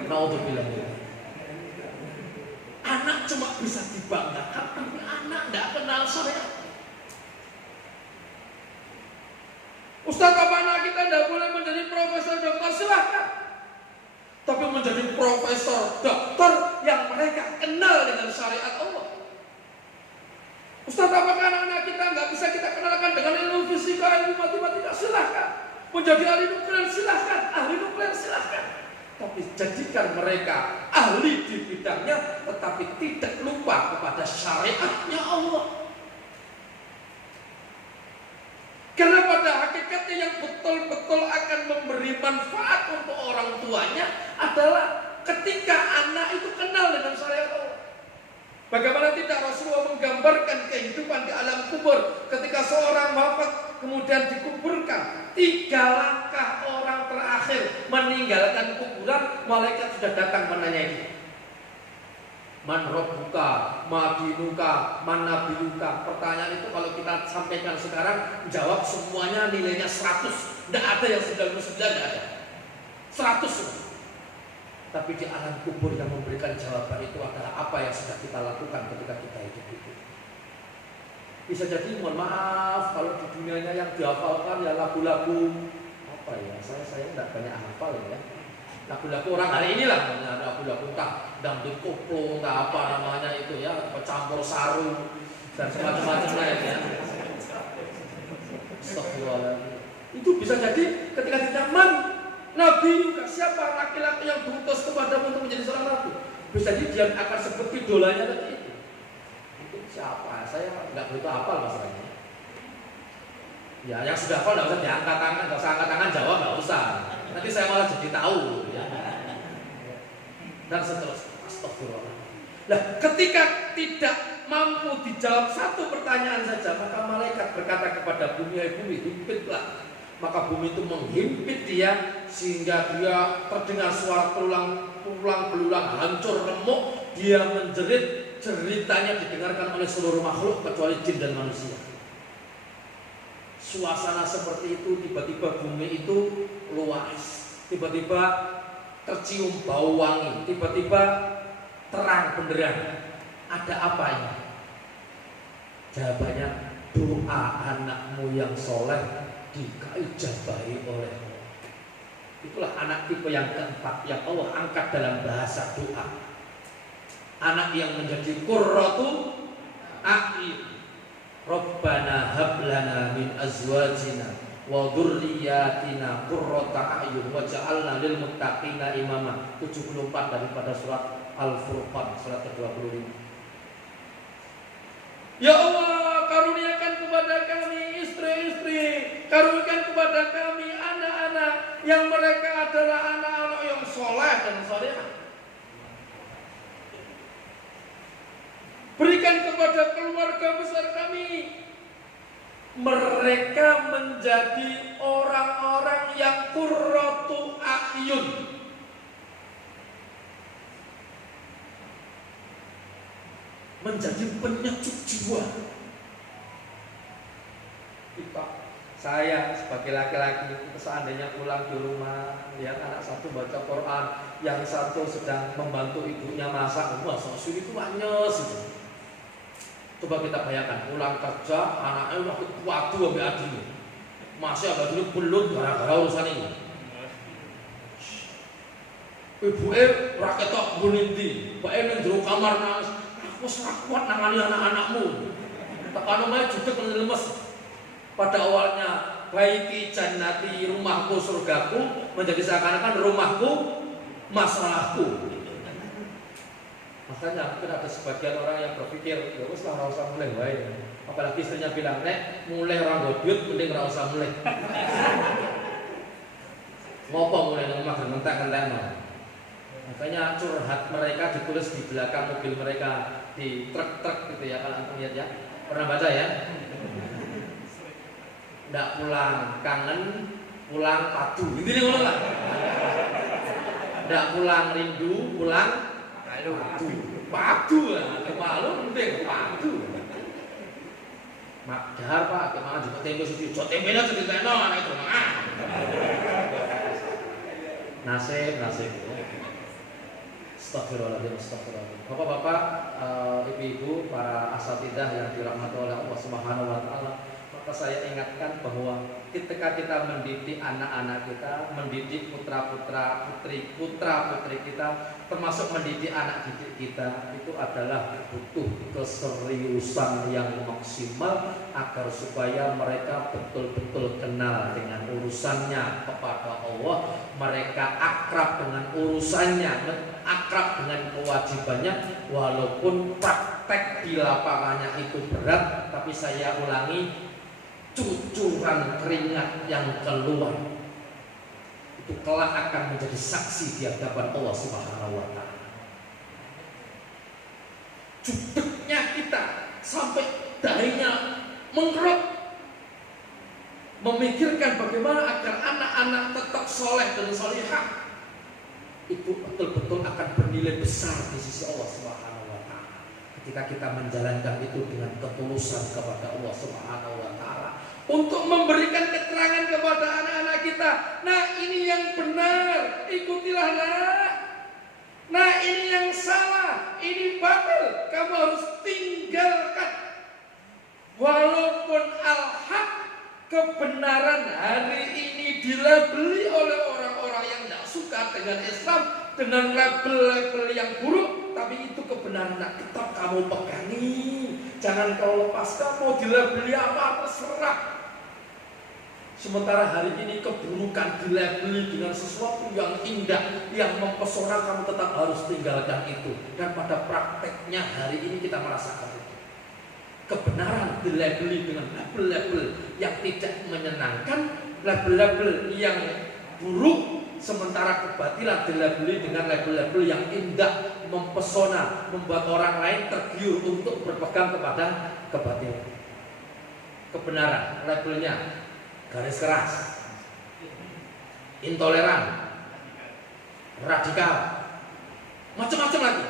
Naudzubillah. Anak cuma bisa dibanggakan, tapi anak tidak kenal syariat. Ustaz, apa anak kita tidak boleh menjadi profesor dokter? Silahkan. Tapi menjadi profesor dokter yang mereka kenal dengan syariat Allah. Ustaz, apakah anak-anak kita nggak bisa kita kenalkan dengan ilmu fisika, ilmu matematika? Silahkan. Menjadi ahli nuklir, silahkan. Ahli nuklir, silahkan. Tapi jadikan mereka ahli di bidangnya, tetapi tidak lupa kepada syariatnya Allah. Karena pada hakikatnya yang betul-betul akan memberi manfaat untuk orang tuanya adalah ketika anak itu kenal dengan syariat Allah. Bagaimana tidak Rasulullah menggambarkan kehidupan di alam kubur ketika seorang wafat kemudian dikuburkan, 3 langkah orang terakhir meninggalkan kuburan, malaikat sudah datang menanyai. Man rabbuka, ma dinuka, man nabiyuka. Pertanyaan itu kalau kita sampaikan sekarang, jawab semuanya nilainya 100. Tidak ada yang 99, tidak ada. 100. Tapi di alam kubur yang memberikan jawaban itu adalah apa yang sudah kita lakukan ketika kita hidup itu. Bisa jadi, mohon maaf, kalau di dunianya yang dihafalkan ya lagu-lagu apa ya? Saya tidak banyak hafal ya. Lagu-lagu orang hari inilah, lagu-lagu dangdut koplo, apa namanya itu ya, pecampur sarung dan semacam-macamnya ya. Astagfirullahaladzim. Itu bisa jadi ketika di zaman Nabi juga, siapa laki-laki yang berutus kepadamu untuk menjadi seorang nabi? Bisa jadi dia akan sebut idolanya tadi itu. Itu siapa? Saya nggak begitu hafal masalahnya. Ya, yang sudah hafal nggak usah diangkat tangan, nggak usah angkat tangan jawab, nggak usah. Nanti saya malah jadi tahu ya. Dan seterusnya. Astagfirullah. Nah, ketika tidak mampu dijawab satu pertanyaan saja, maka malaikat berkata kepada bumi, hai bumi, himpitlah maka bumi itu menghimpit dia sehingga dia terdengar suara tulang belulang hancur remuk, dia menjerit, ceritanya didengarkan oleh seluruh makhluk kecuali jin dan manusia. Suasana seperti itu, tiba-tiba bumi itu luas, tiba-tiba tercium bau wangi, tiba-tiba terang benderang. Ada apa ini? Jawabannya, doa anakmu yang soleh diijabahi oleh Allah. Itulah anak tipe yang keempat yang Allah angkat dalam bahasa doa. Anak yang menjadi qurratu a'yun. Rabbana hab lana min azwajina wa dzurriyyatina qurrata a'yun waj'alna lil muttaqina imama. 74 daripada surat Al-Furqan, surat ke-25. Ya Allah, karuniakan kepada kami istri-istri, karuniakan kepada kami anak-anak yang mereka adalah anak-anak yang soleh dan solehah. Berikan kepada keluarga besar kami, mereka menjadi orang-orang yang qurratu a'yun. Menjadi penyejuk jiwa. Saya sebagai laki-laki seandainya pulang di rumah, lihat anak satu baca Quran, yang satu sedang membantu ibunya masak, wah sulit itu anyes itu. Coba kita bayangkan, pulang kerja, anaknya udah waktu sampai adiknya, masih agak dulu belut gara-gara urusan ini. Ibunya raketok buninti, Pak Emin di kamar nangis. Aku serah kuat nangani anak-anakmu. Tekan omah judek lemes. Pada awalnya baiti jannati, rumahku surgaku, menjadi seakan-akan rumahku masalahku. Makanya mungkin ada sebagian orang yang berpikir, ya wis lah ora usah mulai wae. Apalagi istrinya bilang, "Nek, mulai orang godut mending ora usah mulai." Ngopo mulai nang omah ngentek-ngentekno. Makanya curhat mereka ditulis di belakang mobil mereka, di truk-truk gitu ya, kalau antum lihat ya. Pernah baca ya? Nggak pulang kangen, pulang padu. Ini ngono lah. Nggak pulang rindu, pulang padu. Padu lah, kemalu penting padu. Mak dahar Pak, kemana juga tempe suci. Jok tempenya suci tekno anak itu. Nasib. Astagfirullahaladzim. Bapak-bapak, ibu-ibu, para asatidah yang dirahmati oleh Allah Subhanahu wa taala, maka saya ingatkan bahwa ketika kita mendidik anak-anak kita, mendidik putra-putra, putri-putri kita, termasuk mendidik anak didik kita, itu adalah butuh keseriusan yang maksimal agar supaya mereka betul-betul kenal dengan urusannya kepada Allah, mereka akrab dengan urusannya, akrab dengan kewajibannya, walaupun praktek di lapangannya itu berat, tapi saya ulangi, cucuran keringat yang keluar itu kelak akan menjadi saksi di hadapan Allah Subhanahu wa taala. Judeknya kita sampai dahinya mengkerut, memikirkan bagaimana agar anak-anak tetap soleh dan solehah, itu betul-betul akan bernilai besar di sisi Allah Subhanahu wa taala. Ketika kita menjalankan itu dengan ketulusan kepada Allah Subhanahu wa taala, untuk memberikan keterangan kepada anak-anak kita, nah ini yang benar, ikutilah nak. Nah ini yang salah, ini batil, kamu harus tinggalkan. Walaupun al-haq, kebenaran hari ini dilabeli oleh orang-orang yang tidak suka dengan Islam, dengan label-label yang buruk, tapi itu kebenaran, nak, tetap kamu pegangi. Jangan kau lepaskan, mau dilabeli apa terserah. Sementara hari ini keburukan dilabeli dengan sesuatu yang indah, yang mempesona, kamu tetap harus tinggalkan itu. Dan pada prakteknya hari ini kita merasakan itu. Kebenaran dilabeli dengan label-label yang tidak menyenangkan, label-label yang buruk, sementara kebatilan dilabeli dengan label-label yang indah, mempesona, membuat orang lain tergiur untuk berpegang kepada kebatilan. Kebenaran labelnya garis keras, intoleran, radikal, macam-macam lagi.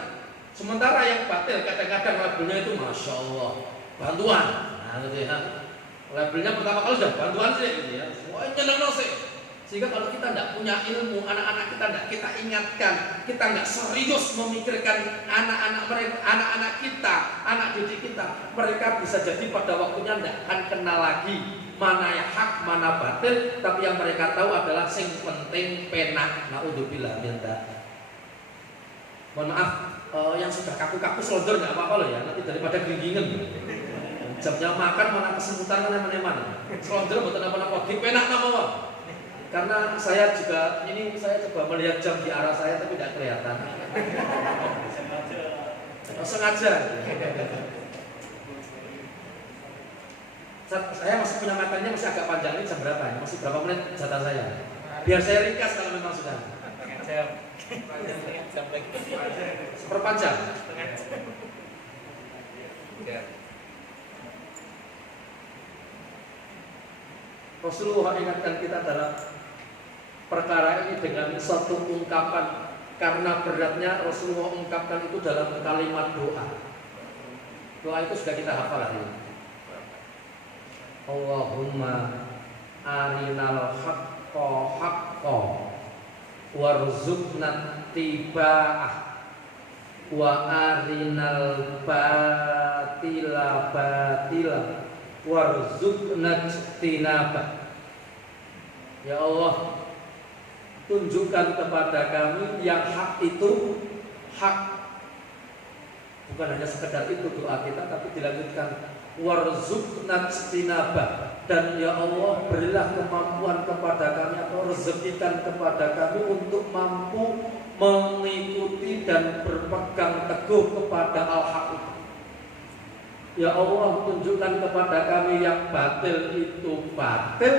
Sementara yang batil kadang-kadang labelnya itu Masya Allah, bantuan. Nah, gitu ya. Labelnya pertama kali sudah bantuan sih, gitu ya. Wah, nyeneng sih. Sehingga kalau kita tidak punya ilmu, anak-anak kita tidak kita ingatkan, kita nggak serius memikirkan anak-anak mereka, anak-anak kita, anak didik kita, mereka bisa jadi pada waktunya tidak akan kenal lagi mana yang hak, mana batil, tapi yang mereka tahu adalah sing penting penak. Naudzubillah min dzalik. Mohon maaf, yang sudah kaku-kaku selonjor nggak apa-apa loh ya, nanti daripada geringingan. Jamnya makan mana kesemutan mana-mana. Selonjor bukan apa-apa, di penak nama. Karena saya juga saya coba melihat jam di arah saya tapi tidak kelihatan. Sengaja. Saya masih punya matanya masih agak panjang, ini jam berapa ya? Masih berapa menit jatah saya? Biar saya ringkas kalau memang sudah. Seperempat jam. Rasulullah ingatkan kita dalam perkara ini dengan satu ungkapan, karena beratnya Rasulullah ungkapkan itu dalam kalimat doa. Doa itu sudah kita hafal hari ini. Allahumma arinal haqqa haqqa warzuqna tiba'ah wa arinal batila batila warzuqna tinabah. Ya Allah, tunjukkan kepada kami yang hak itu hak. Bukan hanya sekedar itu doa kita, tapi dilanjutkan warzuqna tinabah, dan ya Allah berilah kemampuan kepada kami atau rezekikan kepada kami untuk mampu mengikuti dan berpegang teguh kepada al-haq itu. Ya Allah, tunjukkan kepada kami yang batil itu batil,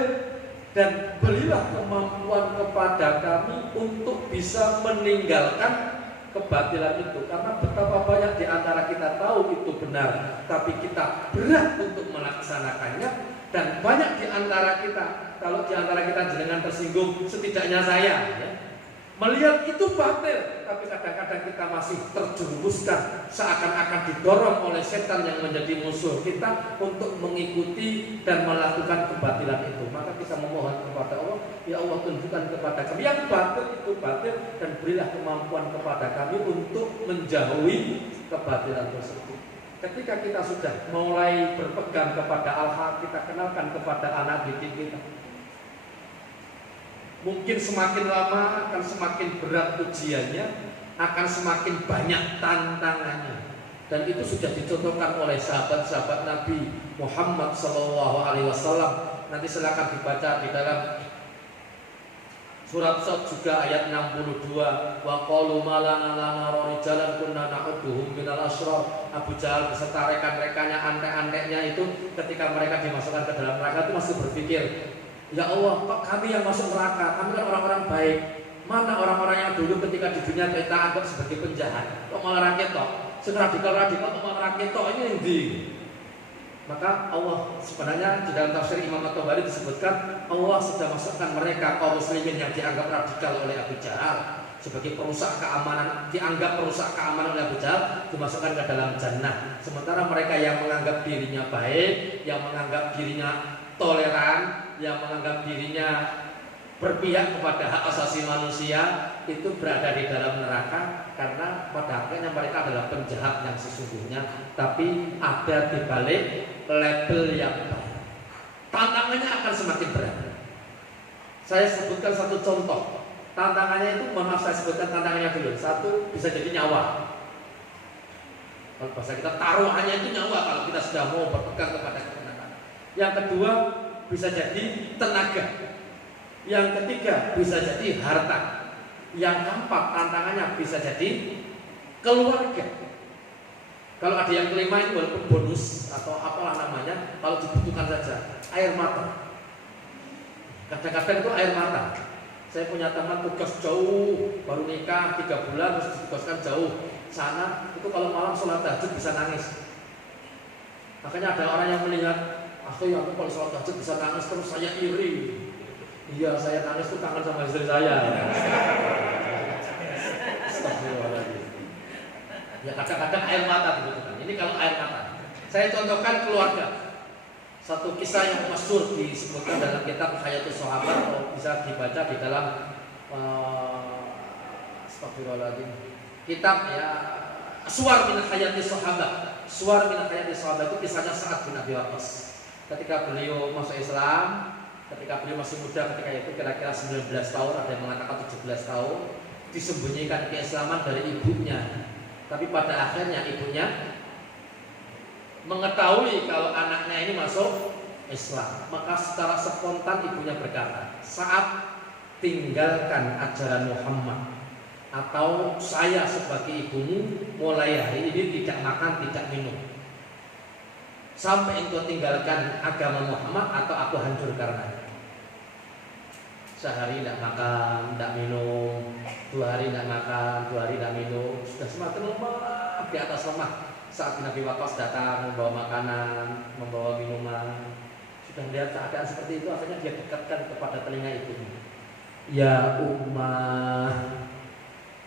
dan berilah kemampuan kepada kami untuk bisa meninggalkan kebatilan itu. Karena betapa banyak di antara kita tahu itu benar, tapi kita berat untuk melaksanakannya. Dan banyak di antara kita, kalau di antara kita jenengan tersinggung, setidaknya saya ya, melihat itu batil, tapi kadang-kadang kita masih terjerumuskan, seakan-akan didorong oleh setan yang menjadi musuh kita untuk mengikuti dan melakukan kebatilan itu. Maka kita memohon kepada Allah, ya Allah tunjukkan kepada kami yang batil itu batil, dan berilah kemampuan kepada kami untuk menjauhi kebatilan tersebut. Ketika kita sudah mulai berpegang kepada al-haq, kita kenalkan kepada anak didik kita. Mungkin semakin lama akan semakin berat ujiannya, akan semakin banyak tantangannya. Dan itu sudah dicontohkan oleh sahabat-sahabat Nabi Muhammad SAW. Nanti silakan dibaca di dalam surat Shad juga ayat 62. Wa qalu ma lana la nara rijalan kunna na'udduhum minal asyrar. Abu Jahal beserta rekan-rekannya, antek-anteknya itu ketika mereka dimasukkan ke dalam neraka itu masih berpikir, ya Allah, kok kami yang masuk neraka? Kami kan orang-orang baik. Mana orang-orang yang dulu ketika di dunia kita anggap sebagai penjahat? Kok malah rakyat toh? Radikal-radikal kok malah rakyat toh? Ini yang di. Maka Allah sebenarnya di dalam tafsir Imam At-Tabari disebutkan Allah sudah masukkan mereka kaum muslimin yang dianggap radikal oleh Abu Jahal sebagai perusak keamanan, dianggap perusak keamanan oleh Abu Jahal, dimasukkan ke dalam jannah. Sementara mereka yang menganggap dirinya baik, yang menganggap dirinya toleran, yang menganggap dirinya berpihak kepada hak asasi manusia, itu berada di dalam neraka, karena pada akhirnya mereka adalah penjahat yang sesungguhnya, tapi ada di balik label yang baik. Tantangannya akan semakin berat. Saya sebutkan satu contoh. Tantangannya itu, mohon maaf saya sebutkan tantangannya dulu. Satu, bisa jadi nyawa. Kalau bahasa kita taruhannya itu nyawa kalau kita sudah mau berpegang kepada kebenaran. Yang kedua, bisa jadi tenaga. Yang ketiga, bisa jadi harta. Yang keempat, tantangannya bisa jadi keluarga. Kalau ada yang kelima itu walaupun bonus atau apalah namanya, kalau dibutuhkan saja, air mata. Kadang-kadang itu air mata. Saya punya teman tugas jauh, baru nikah 3 bulan terus ditugaskan jauh sana, itu kalau malam sholat tahajud bisa nangis. Makanya ada orang yang melihat, aku kalau sholat tahajud bisa nangis terus, saya iri. Iya, saya nangis tuh kangen sama istri saya. Astagfirullahaladzim. Ya kadang-kadang air mata begitu kan. Ini kalau air mata. Saya contohkan keluarga. Satu kisah yang masyhur disebutkan dalam kitab Hayatus Sahabat, atau bisa dibaca di dalam astagfirullahaladzim, kitab ya Suwar min Hayatis Sahabat. Suwar min Hayatis Sahabat itu kisahnya Sa'ad bin Abi Waqqas. Ketika beliau masuk Islam, ketika beliau masih muda, ketika itu kira-kira 19 tahun, ada yang mengatakan 17 tahun, disembunyikan keislaman dari ibunya. Tapi pada akhirnya ibunya mengetahui kalau anaknya ini masuk Islam, maka secara spontan ibunya berkata, "Saat tinggalkan ajaran Muhammad, atau saya sebagai ibumu mulai hari ini tidak makan, tidak minum. Sampai engkau tinggalkan agama Muhammad atau aku hancur karenanya." Sehari tidak makan, tidak minum, 2 hari tidak makan, 2 hari tidak minum, sudah semakin lemah di atas lemah. Saat Nabi Waqqas datang membawa makanan, membawa minuman, sudah melihat keadaan seperti itu, akhirnya dia dekatkan kepada telinga ibunya. "Ya ummah,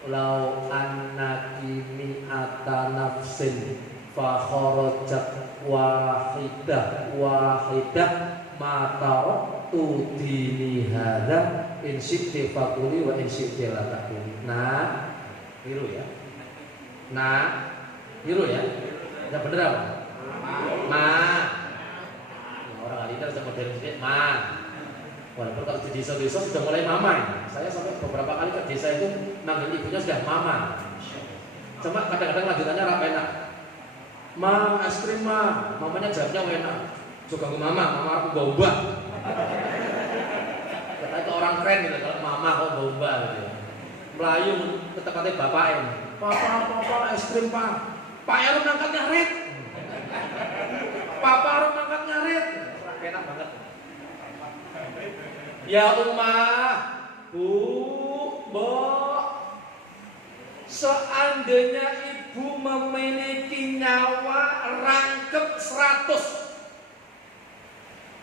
lau annaki mi'ata nafsin fa kharajat wahidah ma taraktu dini hadza in syi'ti faquli wa in syi'ti la taquli." Nah, biru ya. Nah, biru ya. Ya bener apa? Ma. Ya, orang hari ini harus modern sedikit ma. Walaupun kalau di desa-desa sudah mulai mama ini. Saya sampai beberapa kali ke desa itu manggil ibunya sudah mama. Cuma kadang-kadang lanjutannya rap enak. "Ma, es krim ma." Mamanya jawabnya enak. "Juga ganggu mama, mama aku bau-bau." Kata itu orang keren gitu, kalau mama kok bau-bau gitu. Melayu ke tempatnya bapaknya. "Papa, es krim pak." "Pak Arum angkat ngarit." "Papa Arum angkat ngarit." Enak banget. "Ya ummah, bu, mbok, seandainya ibu memiliki nyawa rangkep 100,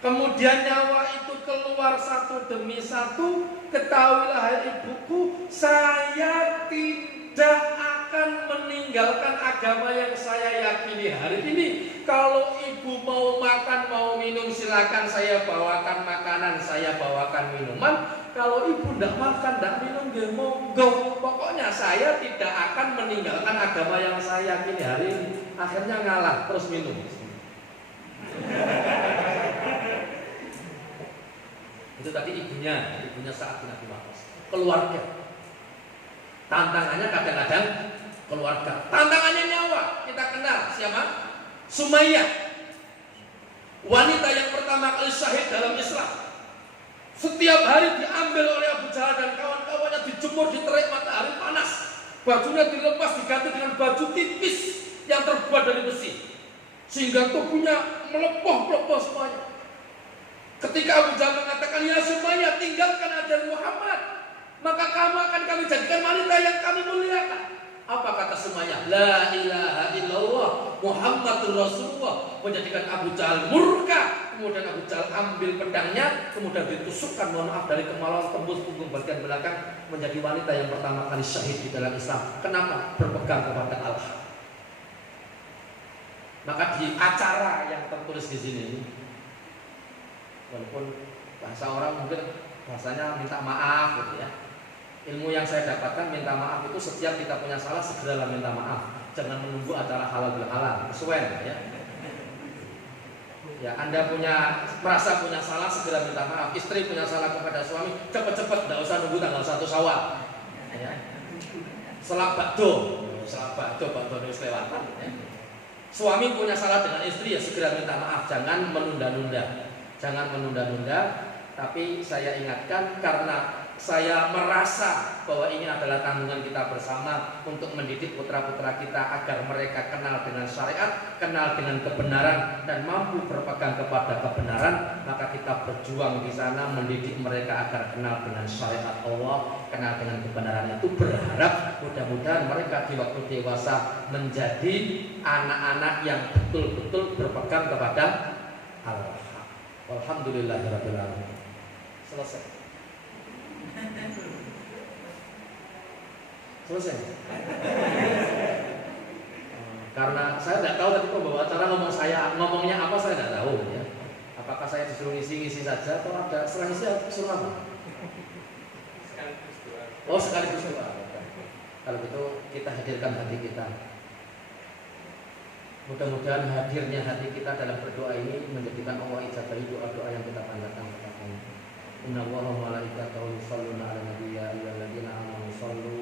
kemudian nyawa itu keluar satu demi satu, ketahuilah hai ibuku, saya tidak akan meninggalkan agama yang saya yakini hari ini. Kalau ibu mau makan, mau minum, silakan, saya bawakan makanan, saya bawakan minuman. Kalau ibu tidak makan, tidak minum, ya monggo. Pokoknya saya tidak akan meninggalkan agama yang saya yakini hari ini." Akhirnya ngalah, terus minum. Itu tadi ibunya Sa'ad bin Abi Waqqas. Keluarga. Tantangannya kadang-kadang keluarga. Tantangannya nyawa. Kita kenal siapa? Sumayyah. Wanita yang pertama kali syahid dalam Islam. Setiap hari diambil oleh Abu Jahal dan kawan-kawannya, dijemur di terik matahari panas. Bajunya dilepas diganti dengan baju tipis yang terbuat dari besi, sehingga tubuhnya melepuh-lepuh semuanya. Ketika Abu Jahal mengatakan, "Ya Sumayyah, tinggalkan ajaran Muhammad, maka kamu akan kami jadikan wanita yang kami muliakan." Apa kata Sumayyah? "La ilaha illallah Muhammadur Rasulullah." Menjadikan Abu Jahal murka. Kemudian Abu Jahal ambil pedangnya, kemudian ditusukkan, mohon maaf, dari kemaluan tembus punggung bagian belakang, menjadi wanita yang pertama kali syahid di dalam Islam. Kenapa? Berpegang kepada Allah. Maka di acara yang tertulis di sini, walaupun bahasa orang mungkin bahasanya minta maaf gitu ya. Ilmu yang saya dapatkan, minta maaf itu setiap kita punya salah segeralah minta maaf. Jangan menunggu acara halal bil halal, sesuai ya. Ya, Anda merasa punya salah, segera minta maaf. Istri punya salah kepada suami, cepat-cepat, tidak usah nunggu tanggal 1 Syawal. Ya. Selak bakdo harus lewatan. Ya. Suami punya salah dengan istri, ya segera minta maaf. Jangan menunda-nunda. Tapi saya ingatkan, karena saya merasa bahwa ini adalah tanggungan kita bersama untuk mendidik putra-putra kita agar mereka kenal dengan syariat, kenal dengan kebenaran, dan mampu berpegang kepada kebenaran. Maka kita berjuang di sana mendidik mereka agar kenal dengan syariat Allah, kenal dengan kebenaran itu. Berharap mudah-mudahan mereka di waktu dewasa menjadi anak-anak yang betul-betul berpegang kepada Allah. Alhamdulillahirabbil alamin. Selesai. Selesai. Karena saya tidak tahu tadi pembawa acara ngomongnya apa saya tidak tahu ya. Apakah saya disuruh ngisi saja atau ada setelah ngisi suruh apa? Oh, sekaligus doa. Kalau gitu kita hadirkan hati kita. Mudah-mudahan hadirnya hati kita dalam berdoa ini menjadikan Allah ijabahi doa-doa yang kita panjatkan kepada-Nya. Innallaha wa malaikatahu yusholluna 'alan nabiy ya ayyuhalladzina amanu shollu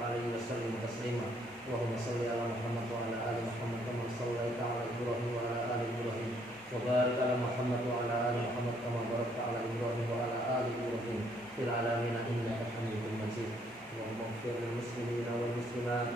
'alaihi wa sallimu taslima. Allahumma shalli 'ala Muhammad wa 'ala ali Muhammad kama shallaita 'ala Ibrahim wa 'ala ali Ibrahim. Wa barik 'ala Muhammad wa 'ala ali Muhammad kama barakta 'ala Ibrahim wa 'ala ali Ibrahim fil 'alamin innaka Hamidum Majid. Allahumma ighfir lil muslimina wal muslimat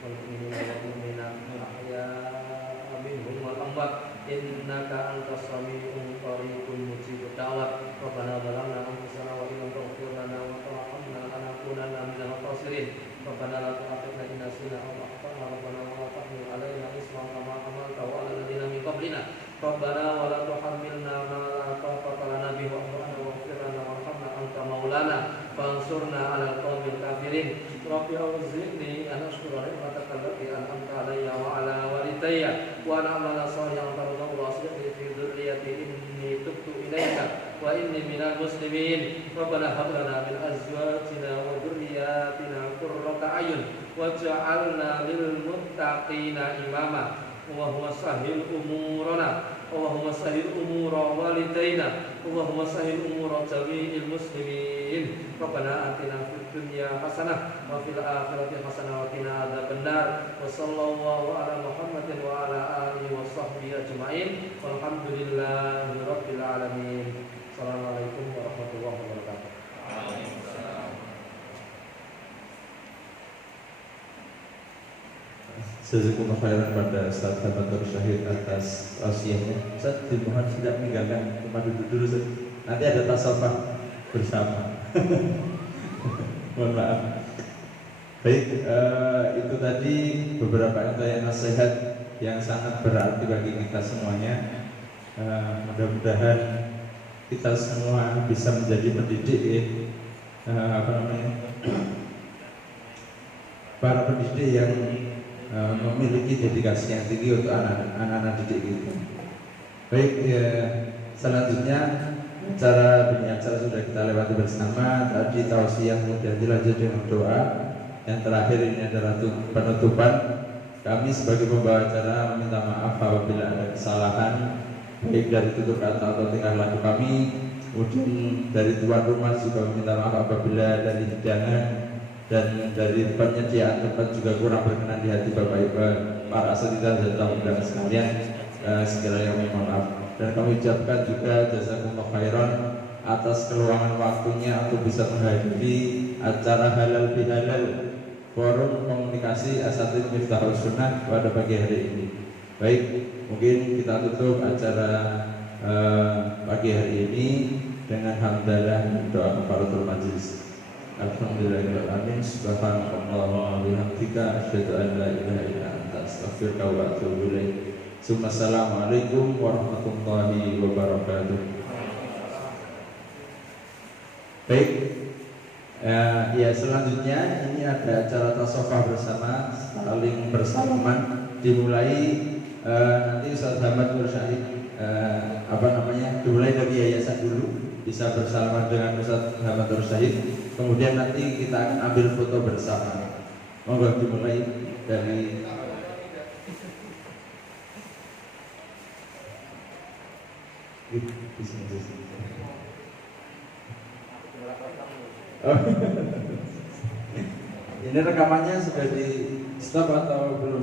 wal mu'minina wal mu'minat al ahya'i minhum wal amwat innaka antas sami'un qaribun mujibud da'wat. Rabbana zalamna anfusana wa illam taghfir lana wa tarhamna lanakunanna minal khasirin. Rabbana la tu'akhidhna in nasina aw akhtana. Rabbana wa la tahmil 'alaina isran kama hamaltahu 'ala alladziina min qablina. Rabbana wa la tuhammilna ma la taqata lana bihi wa'fu 'anna waghfir lana warhamna anta maulana fansurna 'alal qaumil kafirin. Rabbi auzi'ni an ashkura ni'mataka allati an'amta 'alayya wa 'ala walidayya wa an a'mala shalihan tardahu wa aslih li fi dhurriyyati inni tubtu ilaika wa inni minal muslimin. Rabbana hab lana min azwajina wa dhurriyyatina qurrata a'yun waj'alna lil muttaqina imama. Allahumma sahhil umurana, Allahumma sahhil umura walidayna, Allahumma sahhil umura jami'il muslimin. Rabbana atina fid dunya hasanah wa fil akhirati hasanah wa qina adzabannar. Wa sallallahu ala Muhammadin wa ala alihi wa sahbihi ajma'in. Walhamdulillahi rabbil alamin. Assalamualaikum warahmatullahi wabarakatuh. Jazakumullah khairan pada Ustaz Batur Syahid atas tausiahnya. Ustaz dimohon tidak meninggalkan tempat duduk dulu Ustaz. Nanti ada tasawuf bersama. Mohon maaf. Baik, itu tadi beberapa nasihat yang sangat berarti bagi kita semuanya. Mudah-mudahan kita semua bisa menjadi pendidik para pendidik yang memiliki dedikasi yang tinggi untuk anak-anak didik kita. Baik, selanjutnya acara sudah kita lewati bersama. Tadi tausiah kemudian dilanjut dengan doa. Yang terakhir ini adalah penutupan. Kami sebagai pembawa acara meminta maaf apabila ada kesalahan, baik dari tutur kata atau tingkah laku kami. Kemudian dari tuan rumah juga meminta maaf apabila dari hidangan dan dari penyediaan tempat juga kurang berkenan di hati Bapak Ibu para asatidz dan tamu undangan sekalian. Segala yang mohon maaf. Dan kami ucapkan juga jazakumullah khairan atas keluangan waktunya untuk bisa menghadiri acara halal bihalal forum komunikasi asatidz Miftahul Sunnah pada pagi hari ini. Baik, mungkin kita tutup acara pagi hari ini dengan hamdalah dan doa kafaratul majelis. Alhamdulillahirrahmanirrahim. Subhanallah wa bihamdika asyhadu an la ilaha illa anta astaghfiruka wa atubu ilaik. Assalamualaikum warahmatullahi wabarakatuh. Baik, ya selanjutnya ini ada acara tasawuf bersama saling bersalaman dimulai nanti Ustaz Hamad Mursyid dimulai dari yayasan dulu, bisa bersalaman dengan Ustaz Hamad Mursyid. Kemudian nanti kita akan ambil foto bersama. Monggo dimulai dari ini rekamannya sudah di stop atau belum?